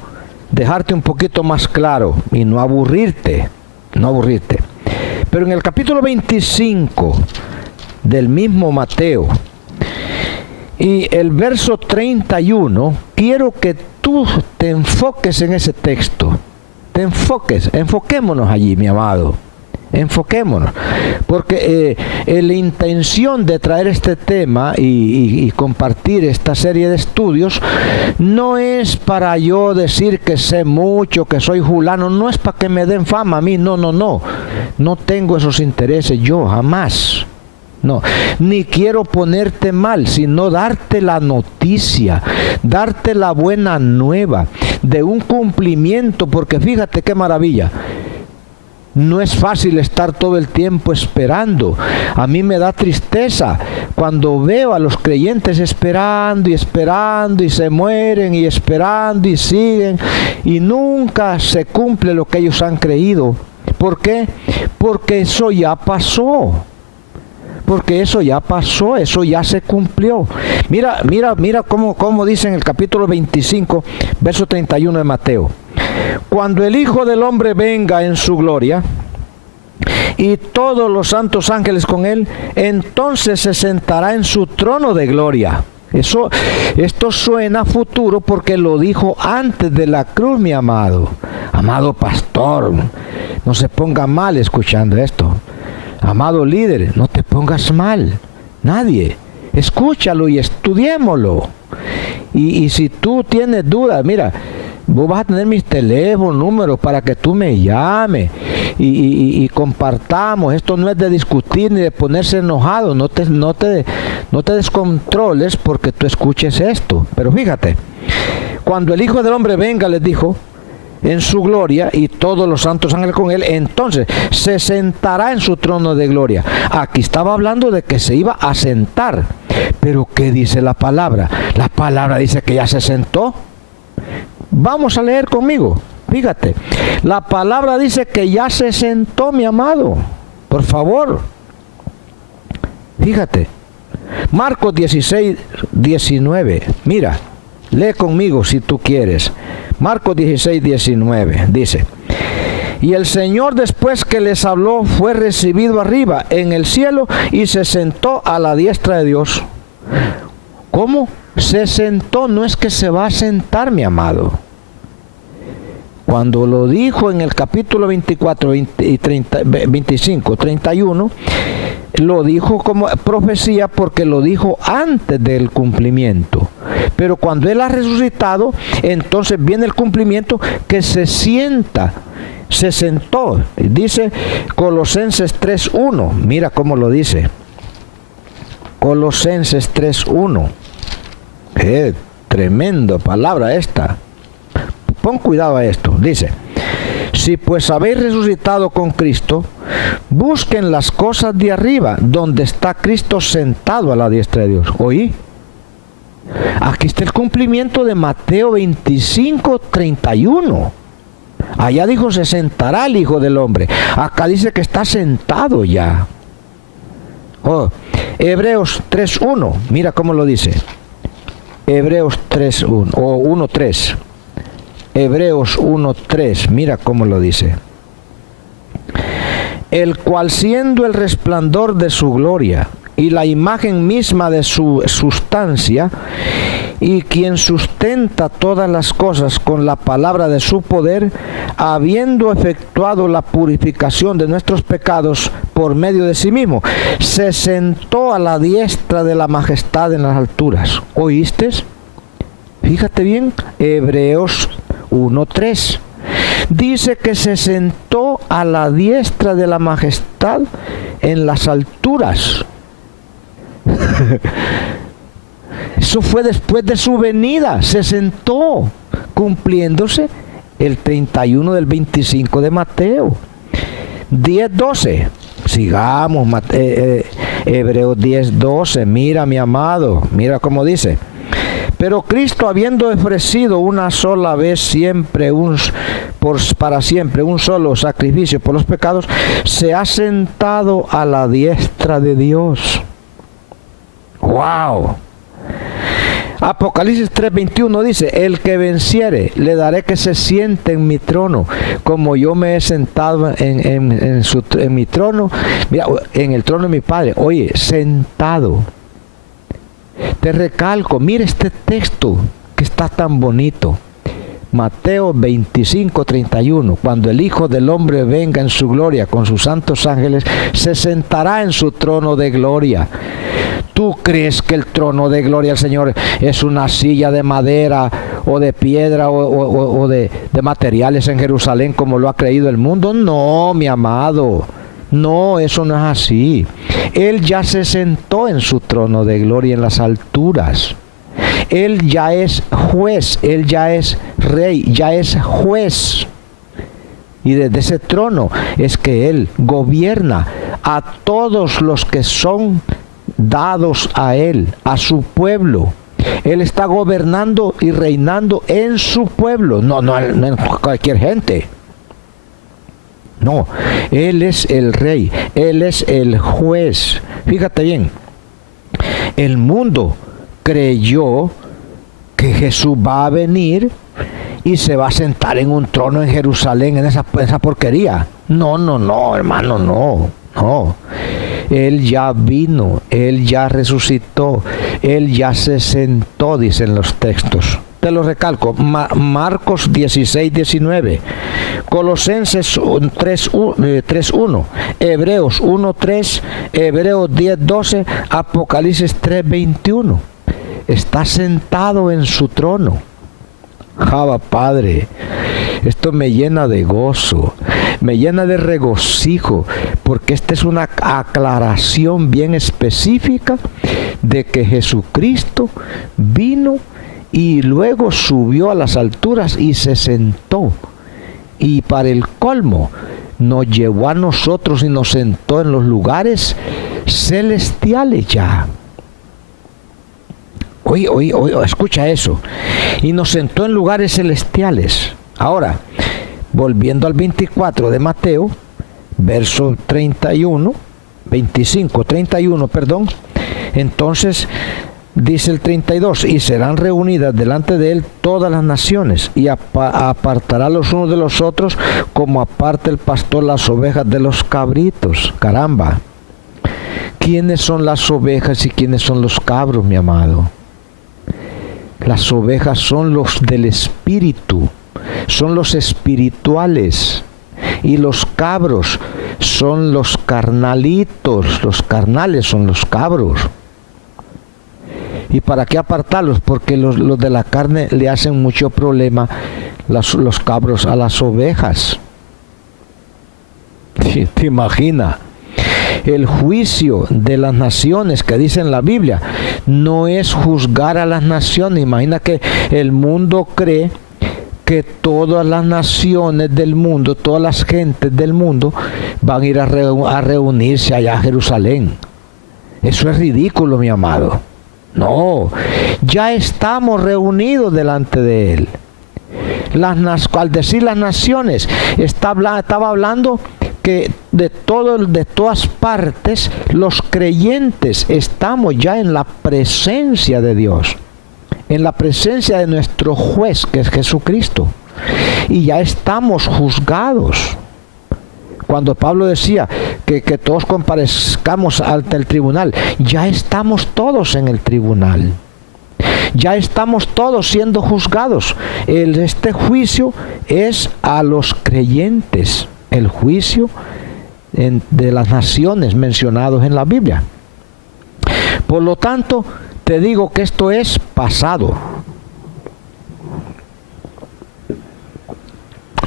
dejarte un poquito más claro y no aburrirte. Pero en el capítulo 25 del mismo Mateo y el verso 31, quiero que tú te enfoques en ese texto. Enfoquémonos allí, mi amado. Enfoquémonos, porque la intención de traer este tema y compartir esta serie de estudios no es para yo decir que sé mucho, que soy fulano, no es para que me den fama a mí, no tengo esos intereses yo, jamás. No, ni quiero ponerte mal, sino darte la noticia, darte la buena nueva de un cumplimiento, porque fíjate qué maravilla. No es fácil estar todo el tiempo esperando. A mí me da tristeza cuando veo a los creyentes esperando y se mueren y esperando y siguen y nunca se cumple lo que ellos han creído. ¿Por qué? Porque eso ya pasó. Eso ya se cumplió. Mira cómo dice en el capítulo 25, verso 31 de Mateo. Cuando el Hijo del Hombre venga en su gloria y todos los santos ángeles con él, entonces se sentará en su trono de gloria. Esto suena a futuro porque lo dijo antes de la cruz, mi amado. Amado pastor, no se ponga mal escuchando esto. Amado líder, no te pongas mal. Nadie. Escúchalo y estudiémoslo. Y si tú tienes dudas, mira, vos vas a tener mis teléfonos, números para que tú me llames y compartamos. Esto no es de discutir ni de ponerse enojado. No te descontroles porque tú escuches esto. Pero fíjate, cuando el Hijo del Hombre venga, les dijo, en su gloria y todos los santos ángeles con él, entonces se sentará en su trono de gloria. Aquí estaba hablando de que se iba a sentar. Pero ¿qué dice la palabra? La palabra dice que ya se sentó. Vamos a leer conmigo. Fíjate, la palabra dice que ya se sentó, mi amado. Por favor. Fíjate. Marcos 16, 19. Mira, lee conmigo si tú quieres. Marcos 16, 19. Dice: y el Señor, después que les habló, fue recibido arriba en el cielo y se sentó a la diestra de Dios. ¿Cómo? Se sentó, no es que se va a sentar, mi amado. Cuando lo dijo en el capítulo 24 y 25, 31, lo dijo como profecía porque lo dijo antes del cumplimiento. Pero cuando Él ha resucitado, entonces viene el cumplimiento que se sienta. Se sentó. Dice Colosenses 3:1. Mira cómo lo dice. Colosenses 3:1. Qué tremenda palabra esta. Pon cuidado a esto. Dice: si pues habéis resucitado con Cristo, busquen las cosas de arriba, donde está Cristo sentado a la diestra de Dios. ¿Oí? Aquí está el cumplimiento de Mateo 25, 31. Allá dijo, se sentará el Hijo del Hombre. Acá dice que está sentado ya. Hebreos 3:1. Mira cómo lo dice. Hebreos 3:1 o 1:3. Hebreos 1:3, mira cómo lo dice. El cual, siendo el resplandor de su gloria y la imagen misma de su sustancia, y quien sustenta todas las cosas con la palabra de su poder, habiendo efectuado la purificación de nuestros pecados por medio de sí mismo, se sentó a la diestra de la majestad en las alturas. ¿Oíste? Fíjate bien, Hebreos 1:3. Dice que se sentó a la diestra de la majestad en las alturas. Eso fue después de su venida, se sentó, cumpliéndose el 31 del 25 de Mateo. 10:12, sigamos, Hebreos 10:12, mira mi amado, mira cómo dice. Pero Cristo, habiendo ofrecido una sola vez para siempre un solo sacrificio por los pecados, se ha sentado a la diestra de Dios. ¡Wow! Apocalipsis 3:21 dice, el que venciere, le daré que se siente en mi trono, como yo me he sentado en mi trono, mira, en el trono de mi Padre. Oye, sentado. Te recalco, mira este texto que está tan bonito. Mateo 25:31, cuando el Hijo del Hombre venga en su gloria con sus santos ángeles, se sentará en su trono de gloria. ¿Tú crees que el trono de gloria del Señor es una silla de madera o de piedra o de materiales en Jerusalén como lo ha creído el mundo? No, mi amado. No, eso no es así. Él ya se sentó en su trono de gloria en las alturas. Él ya es juez, Él ya es rey, ya es juez. Y desde ese trono es que Él gobierna a todos los que son dados a Él, a su pueblo. Él está gobernando y reinando en su pueblo, no en cualquier gente. No, Él es el rey, Él es el juez. Fíjate bien, el mundo creyó que Jesús va a venir y se va a sentar en un trono en Jerusalén, en esa porquería. No, hermano, no. Él ya vino, Él ya resucitó, Él ya se sentó, dicen los textos. Te lo recalco, Marcos 16:19, Colosenses 3:1, Hebreos 1:3, Hebreos 10:12, Apocalipsis 3:21. Está sentado en su trono. Java, Padre, esto me llena de gozo, me llena de regocijo, porque esta es una aclaración bien específica de que Jesucristo vino y luego subió a las alturas y se sentó. Y para el colmo, nos llevó a nosotros y nos sentó en los lugares celestiales ya. Oye, escucha eso. Y nos sentó en lugares celestiales. Ahora, volviendo al 24 de Mateo, verso 25:31, perdón. Entonces, dice el 32, y serán reunidas delante de él todas las naciones, y apartará los unos de los otros, como aparta el pastor las ovejas de los cabritos. Caramba, ¿quiénes son las ovejas y quiénes son los cabros, mi amado? Las ovejas son los del espíritu, son los espirituales, y los cabros son los carnalitos, los carnales son los cabros. ¿Y para qué apartarlos? Porque los de la carne le hacen mucho problema los cabros a las ovejas. ¿Te imaginas? El juicio de las naciones que dice en la Biblia no es juzgar a las naciones. Imagina que el mundo cree que todas las naciones del mundo, todas las gentes del mundo van a ir a reunirse allá a Jerusalén. Eso es ridículo, mi amado. No, ya estamos reunidos delante de Él. Al decir las naciones, estaba hablando que de todas partes los creyentes estamos ya en la presencia de Dios, en la presencia de nuestro juez, que es Jesucristo, y ya estamos juzgados. Cuando Pablo decía que todos comparezcamos ante el tribunal, ya estamos todos en el tribunal. Ya estamos todos siendo juzgados. Este juicio es a los creyentes, el juicio de las naciones mencionados en la Biblia. Por lo tanto, te digo que esto es pasado.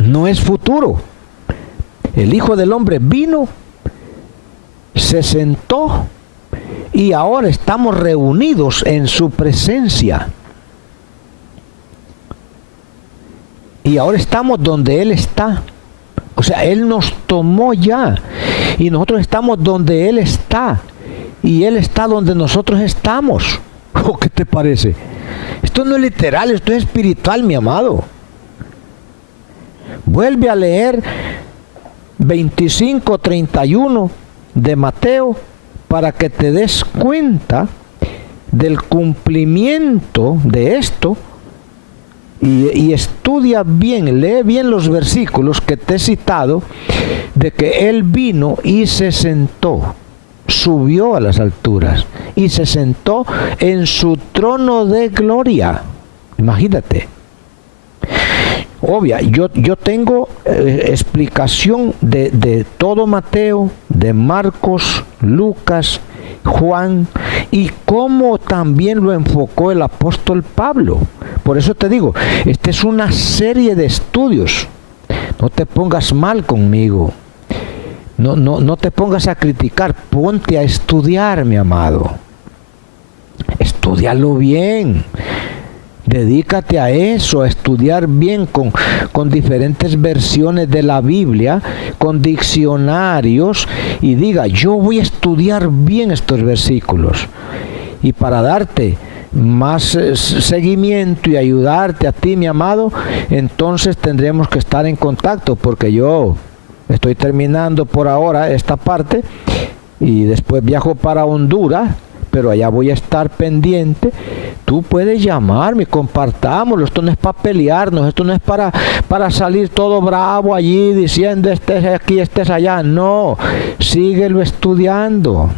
No es futuro. El Hijo del Hombre vino, se sentó y ahora estamos reunidos en su presencia. Y ahora estamos donde Él está. O sea, Él nos tomó ya. Y nosotros estamos donde Él está. Y Él está donde nosotros estamos. ¿O qué te parece? Esto no es literal, esto es espiritual, mi amado. Vuelve a leer 25:31 de Mateo para que te des cuenta del cumplimiento de esto. Y estudia bien, lee bien los versículos que te he citado, de que Él vino y se sentó, subió a las alturas y se sentó en su trono de gloria. Imagínate. Obvia, yo tengo explicación de todo Mateo, de Marcos, Lucas, Juan, y cómo también lo enfocó el apóstol Pablo. Por eso te digo, esta es una serie de estudios. No te pongas mal conmigo. No te pongas a criticar. Ponte a estudiar, mi amado. Estúdialo bien. Dedícate a eso, a estudiar bien con diferentes versiones de la Biblia, con diccionarios, y diga, yo voy a estudiar bien estos versículos. Y para darte más seguimiento y ayudarte a ti, mi amado, entonces tendremos que estar en contacto, porque yo estoy terminando por ahora esta parte y después viajo para Honduras, pero allá voy a estar pendiente. Tú puedes llamarme, compartámoslo. Esto no es para pelearnos, esto no es para salir todo bravo allí diciendo estés aquí, estés allá. No, síguelo estudiando.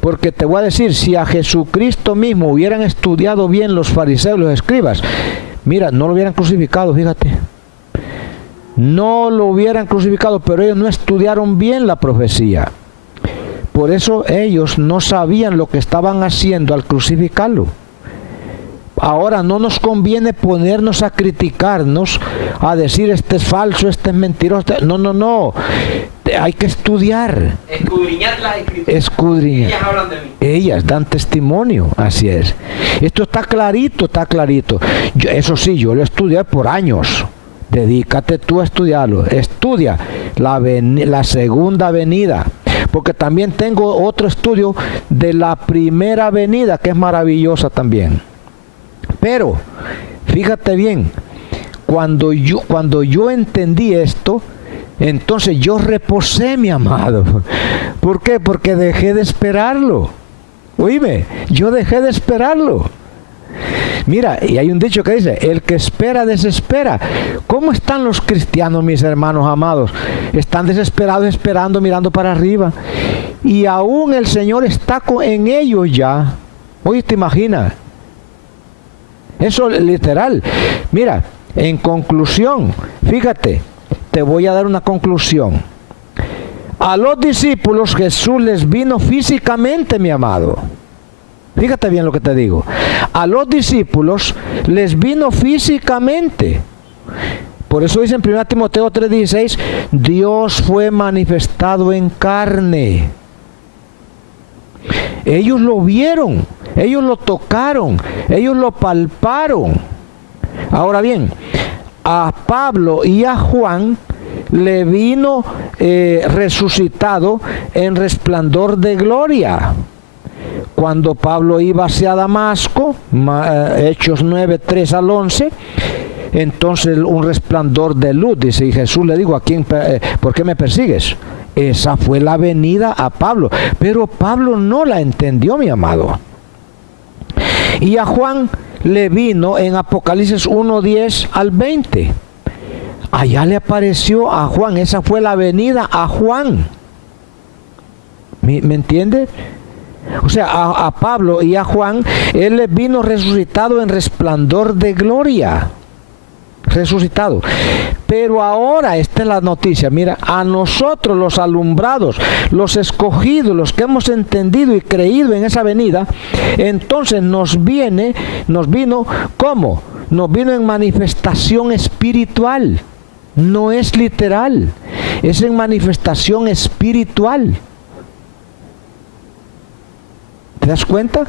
Porque te voy a decir, si a Jesucristo mismo hubieran estudiado bien los fariseos, los escribas, mira, no lo hubieran crucificado, fíjate. No lo hubieran crucificado, pero ellos no estudiaron bien la profecía. Por eso ellos no sabían lo que estaban haciendo al crucificarlo. Ahora no nos conviene ponernos a criticarnos, a decir este es falso, este es mentiroso. No. Hay que estudiar. Escudriñar las escrituras. Escudriñar. Ellas hablan de mí. Ellas dan testimonio, así es. Esto está clarito, está clarito. Eso sí, yo lo estudié por años. Dedícate tú a estudiarlo. Estudia la segunda venida. Porque también tengo otro estudio de la primera venida que es maravillosa también. Pero, fíjate bien, cuando yo entendí esto, entonces yo reposé, mi amado. ¿Por qué? Porque dejé de esperarlo. Oíme, yo dejé de esperarlo. Mira, y hay un dicho que dice, el que espera desespera. ¿Cómo están los cristianos, mis hermanos amados? Están desesperados, esperando, mirando para arriba. Y aún el Señor está en ellos ya. Oye, ¿te imaginas? Eso literal. Mira, en conclusión, fíjate, te voy a dar una conclusión. A los discípulos Jesús les vino físicamente, mi amado. Fíjate bien lo que te digo. A los discípulos les vino físicamente. Por eso dice en 1 Timoteo 3:16, Dios fue manifestado en carne. Ellos lo vieron, ellos lo tocaron, ellos lo palparon. Ahora bien, a Pablo y a Juan le vino resucitado en resplandor de gloria. Cuando Pablo iba hacia Damasco, Hechos 9, 3 al 11, entonces un resplandor de luz, dice, y Jesús le dijo, ¿por qué me persigues? Esa fue la venida a Pablo, pero Pablo no la entendió, mi amado. Y a Juan le vino en Apocalipsis 1, 10 al 20. Allá le apareció a Juan, esa fue la venida a Juan. ¿Me entiende? O sea, a Pablo y a Juan, él les vino resucitado en resplandor de gloria. Resucitado. Pero ahora, esta es la noticia, mira, a nosotros los alumbrados, los escogidos, los que hemos entendido y creído en esa venida, entonces nos vino, ¿cómo? Nos vino en manifestación espiritual. No es literal, es en manifestación espiritual. ¿Te das cuenta?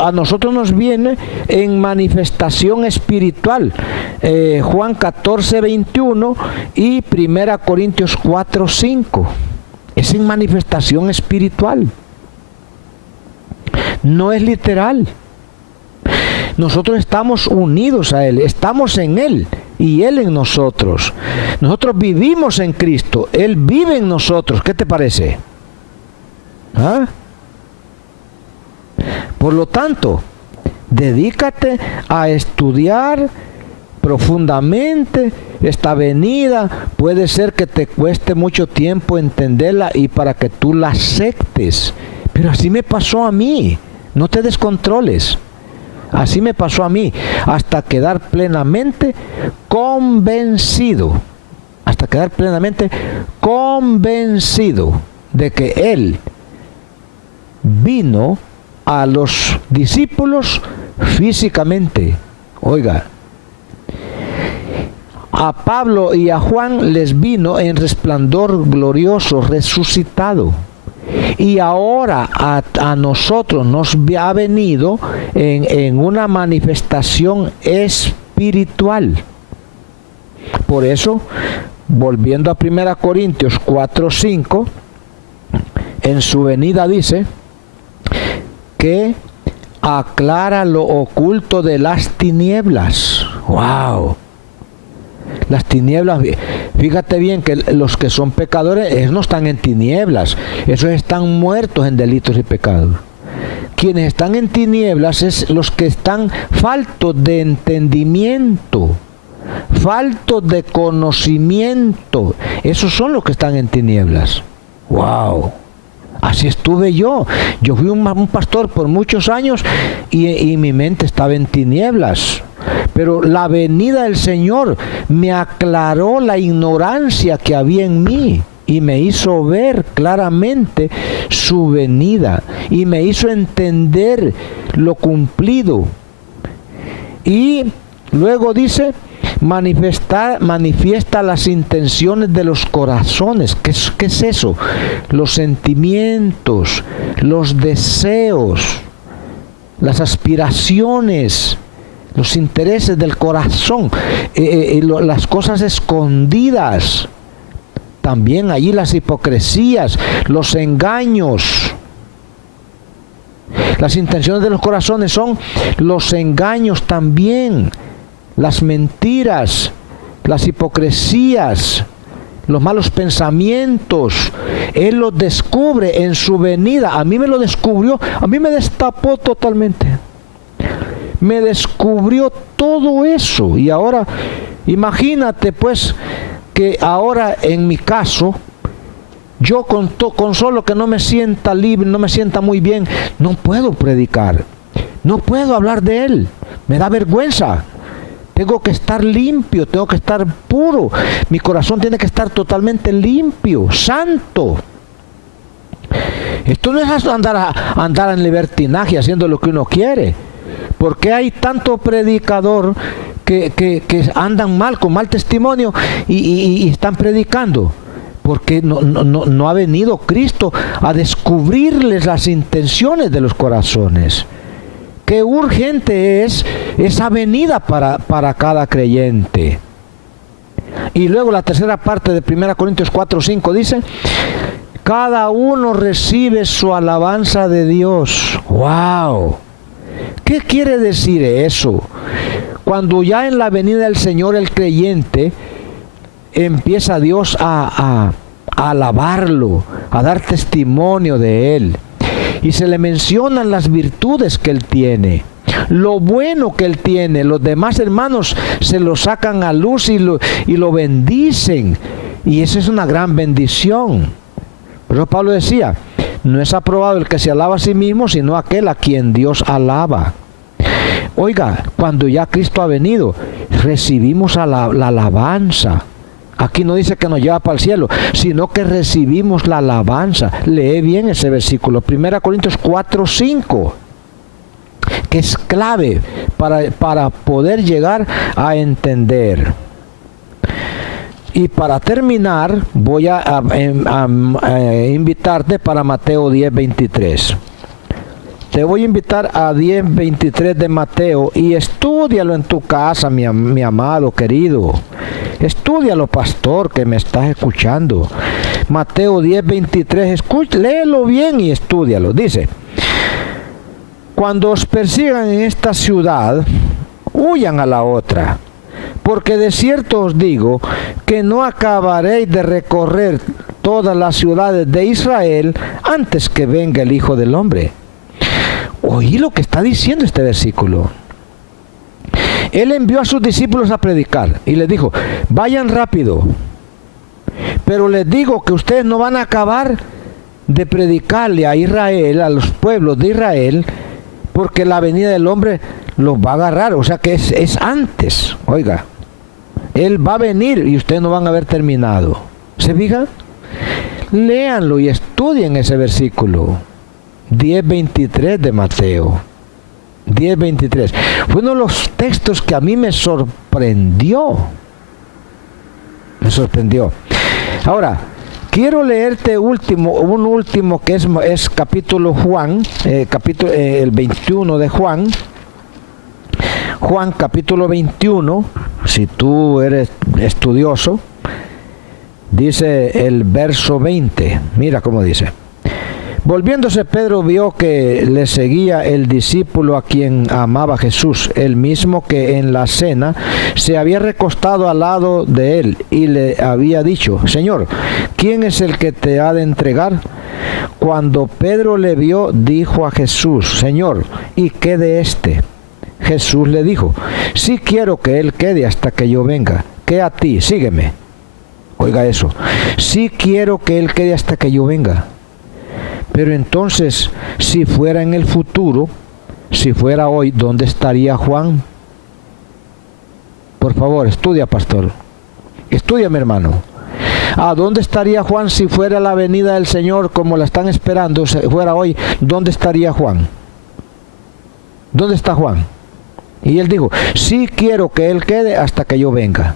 A nosotros nos viene en manifestación espiritual. Juan 14, 21 y 1 Corintios 4, 5. Es en manifestación espiritual. No es literal. Nosotros estamos unidos a Él, estamos en Él y Él en nosotros. Nosotros vivimos en Cristo, Él vive en nosotros. ¿Qué te parece? ¿Ah? Por lo tanto, dedícate a estudiar profundamente esta venida. Puede ser que te cueste mucho tiempo entenderla y para que tú la aceptes. Pero así me pasó a mí. No te descontroles. Así me pasó a mí, hasta quedar plenamente convencido. Hasta quedar plenamente convencido de que Él vino a los discípulos físicamente. Oiga, a Pablo y a Juan les vino en resplandor glorioso, resucitado. Y ahora a nosotros nos ha venido en una manifestación espiritual. Por eso, volviendo a 1 Corintios 4, 5, en su venida dice que aclara lo oculto de las tinieblas. ¡Wow! Las tinieblas, fíjate bien que los que son pecadores, ellos no están en tinieblas, esos están muertos en delitos y pecados. Quienes están en tinieblas es los que están faltos de entendimiento, faltos de conocimiento. Esos son los que están en tinieblas. ¡Wow! Así estuve yo. Yo fui un pastor por muchos años y mi mente estaba en tinieblas. Pero la venida del Señor me aclaró la ignorancia que había en mí y me hizo ver claramente su venida y me hizo entender lo cumplido. Y luego dice, manifiesta las intenciones de los corazones. ¿Qué es eso? Los sentimientos, los deseos, las aspiraciones, los intereses del corazón, las cosas escondidas. También allí las hipocresías, los engaños. Las intenciones de los corazones son los engaños también, las mentiras, las hipocresías, los malos pensamientos. Él los descubre en su venida. A mí me lo descubrió, a mí me destapó totalmente. Me descubrió todo eso. Y ahora, imagínate pues que ahora en mi caso, yo con solo que no me sienta libre, no me sienta muy bien, no puedo predicar, no puedo hablar de Él, me da vergüenza. Tengo que estar limpio, tengo que estar puro, mi corazón tiene que estar totalmente limpio, santo. Esto no es andar en libertinaje haciendo lo que uno quiere. ¿Por qué hay tanto predicador que andan mal, con mal testimonio y están predicando? Porque no ha venido Cristo a descubrirles las intenciones de los corazones. Qué urgente es esa venida para cada creyente. Y luego la tercera parte de 1 Corintios 4, 5 dice, cada uno recibe su alabanza de Dios. ¡Wow! ¿Qué quiere decir eso? Cuando ya en la venida del Señor el creyente empieza Dios a alabarlo, a dar testimonio de Él. Y se le mencionan las virtudes que Él tiene, lo bueno que Él tiene. Los demás hermanos se lo sacan a luz y lo bendicen. Y esa es una gran bendición. Por eso Pablo decía, no es aprobado el que se alaba a sí mismo, sino aquel a quien Dios alaba. Oiga, cuando ya Cristo ha venido, recibimos la alabanza. Aquí no dice que nos lleva para el cielo, sino que recibimos la alabanza. Lee bien ese versículo, 1 Corintios 4, 5, que es clave para poder llegar a entender. Y para terminar, voy a invitarte para Mateo 10, 23. te voy a invitar a 10:23 de Mateo y estúdialo en tu casa, mi amado querido. Estúdialo, pastor, que me estás escuchando. Mateo 10:23, léelo bien y estúdialo. Dice: cuando os persigan en esta ciudad, huyan a la otra, porque de cierto os digo que no acabaréis de recorrer todas las ciudades de Israel antes que venga el Hijo del Hombre. Oí lo que está diciendo este versículo. Él envió a sus discípulos a predicar y les dijo: vayan rápido, pero les digo que ustedes no van a acabar de predicarle a Israel, a los pueblos de Israel, porque la venida del hombre los va a agarrar. O sea que es antes. Oiga, Él va a venir y ustedes no van a haber terminado. ¿Se fijan? Léanlo y estudien ese versículo. 10:23 de Mateo. 10:23. Fue uno de los textos que a mí me sorprendió. Me sorprendió. Ahora, quiero leerte un último que es capítulo Juan, el 21 de Juan. Juan capítulo 21, si tú eres estudioso, dice el verso 20. Mira cómo dice: volviéndose Pedro vio que le seguía el discípulo a quien amaba Jesús, el mismo que en la cena se había recostado al lado de él y le había dicho: Señor, ¿quién es el que te ha de entregar? Cuando Pedro le vio, dijo a Jesús: Señor, ¿y qué de este? Jesús le dijo: sí quiero que él quede hasta que yo venga. ¿Qué a ti? Sígueme. Oiga eso. Sí quiero que él quede hasta que yo venga. Pero entonces, si fuera en el futuro, si fuera hoy, ¿dónde estaría Juan? Por favor, estudia, pastor. Estudia, mi hermano. ¿A dónde estaría Juan si fuera la venida del Señor como la están esperando? Si fuera hoy, ¿dónde estaría Juan? ¿Dónde está Juan? Y él dijo: sí quiero que él quede hasta que yo venga.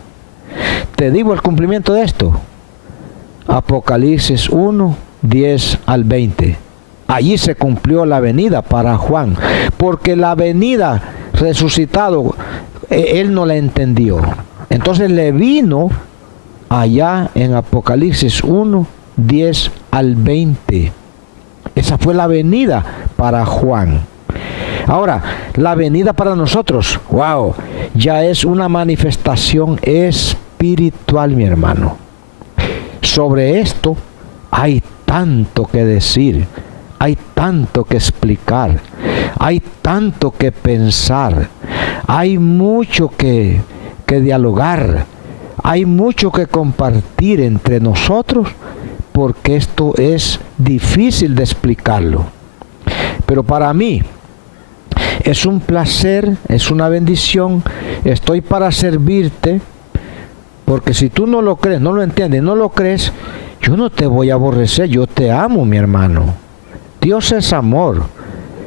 Te digo el cumplimiento de esto. Apocalipsis 1, 10 al 20. Allí se cumplió la venida para Juan, porque la venida resucitado, él no la entendió. Entonces le vino allá en Apocalipsis 1, 10 al 20. Esa fue la venida para Juan. Ahora, la venida para nosotros, wow, ya es una manifestación espiritual, mi hermano. Sobre esto hay tanto que decir, hay tanto que explicar, hay tanto que pensar, hay mucho que dialogar, hay mucho que compartir entre nosotros, porque esto es difícil de explicarlo. Pero para mí es un placer, es una bendición, estoy para servirte, porque si tú no lo crees, no lo entiendes, no lo crees, yo no te voy a aborrecer, yo te amo, mi hermano. Dios es amor,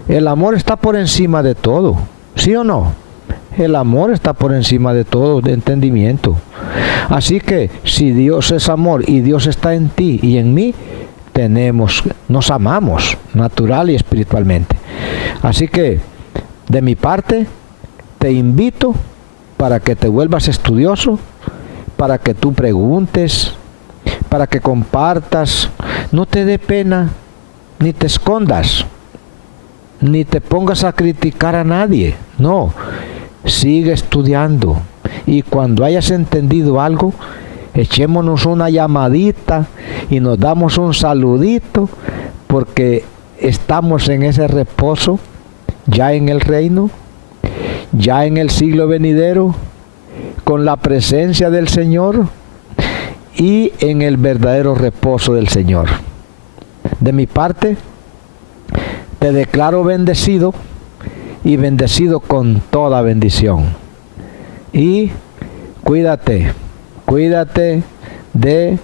el amor está por encima de todo, ¿sí o no? El amor está por encima de todo, de entendimiento. Así que si Dios es amor y Dios está en ti y en mí, nos amamos natural y espiritualmente. Así que de mi parte te invito para que te vuelvas estudioso, para que tú preguntes, para que compartas. No te dé pena, ni te escondas, ni te pongas a criticar a nadie. No, sigue estudiando y cuando hayas entendido algo, echémonos una llamadita y nos damos un saludito, porque estamos en ese reposo, ya en el reino, ya en el siglo venidero, con la presencia del Señor y en el verdadero reposo del Señor. De mi parte, te declaro bendecido y bendecido con toda bendición. Y cuídate de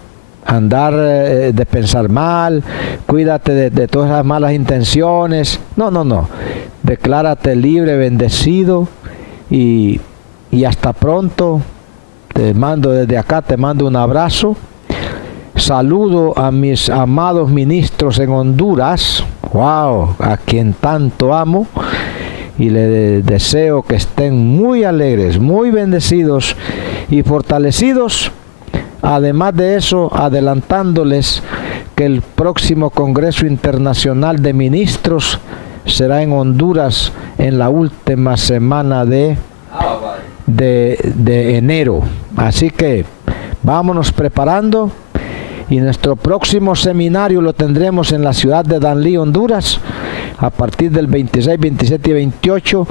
andar, de pensar mal, cuídate de todas las malas intenciones. No. Declárate libre, bendecido y hasta pronto. Te mando desde acá, te mando un abrazo. Saludo a mis amados ministros en Honduras. wow, a quien tanto amo, y le deseo que estén muy alegres, muy bendecidos y fortalecidos. Además de eso, adelantándoles que el próximo Congreso Internacional de Ministros será en Honduras en la última semana de enero. Así que vámonos preparando, y nuestro próximo seminario lo tendremos en la ciudad de Danlí, Honduras, a partir del 26, 27 y 28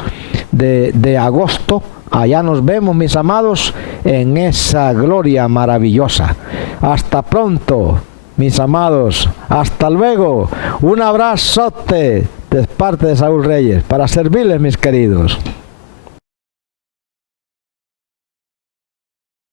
de agosto. Allá nos vemos, mis amados, en esa gloria maravillosa. Hasta pronto, mis amados. Hasta luego. Un abrazote de parte de Saúl Reyes, para servirles, mis queridos.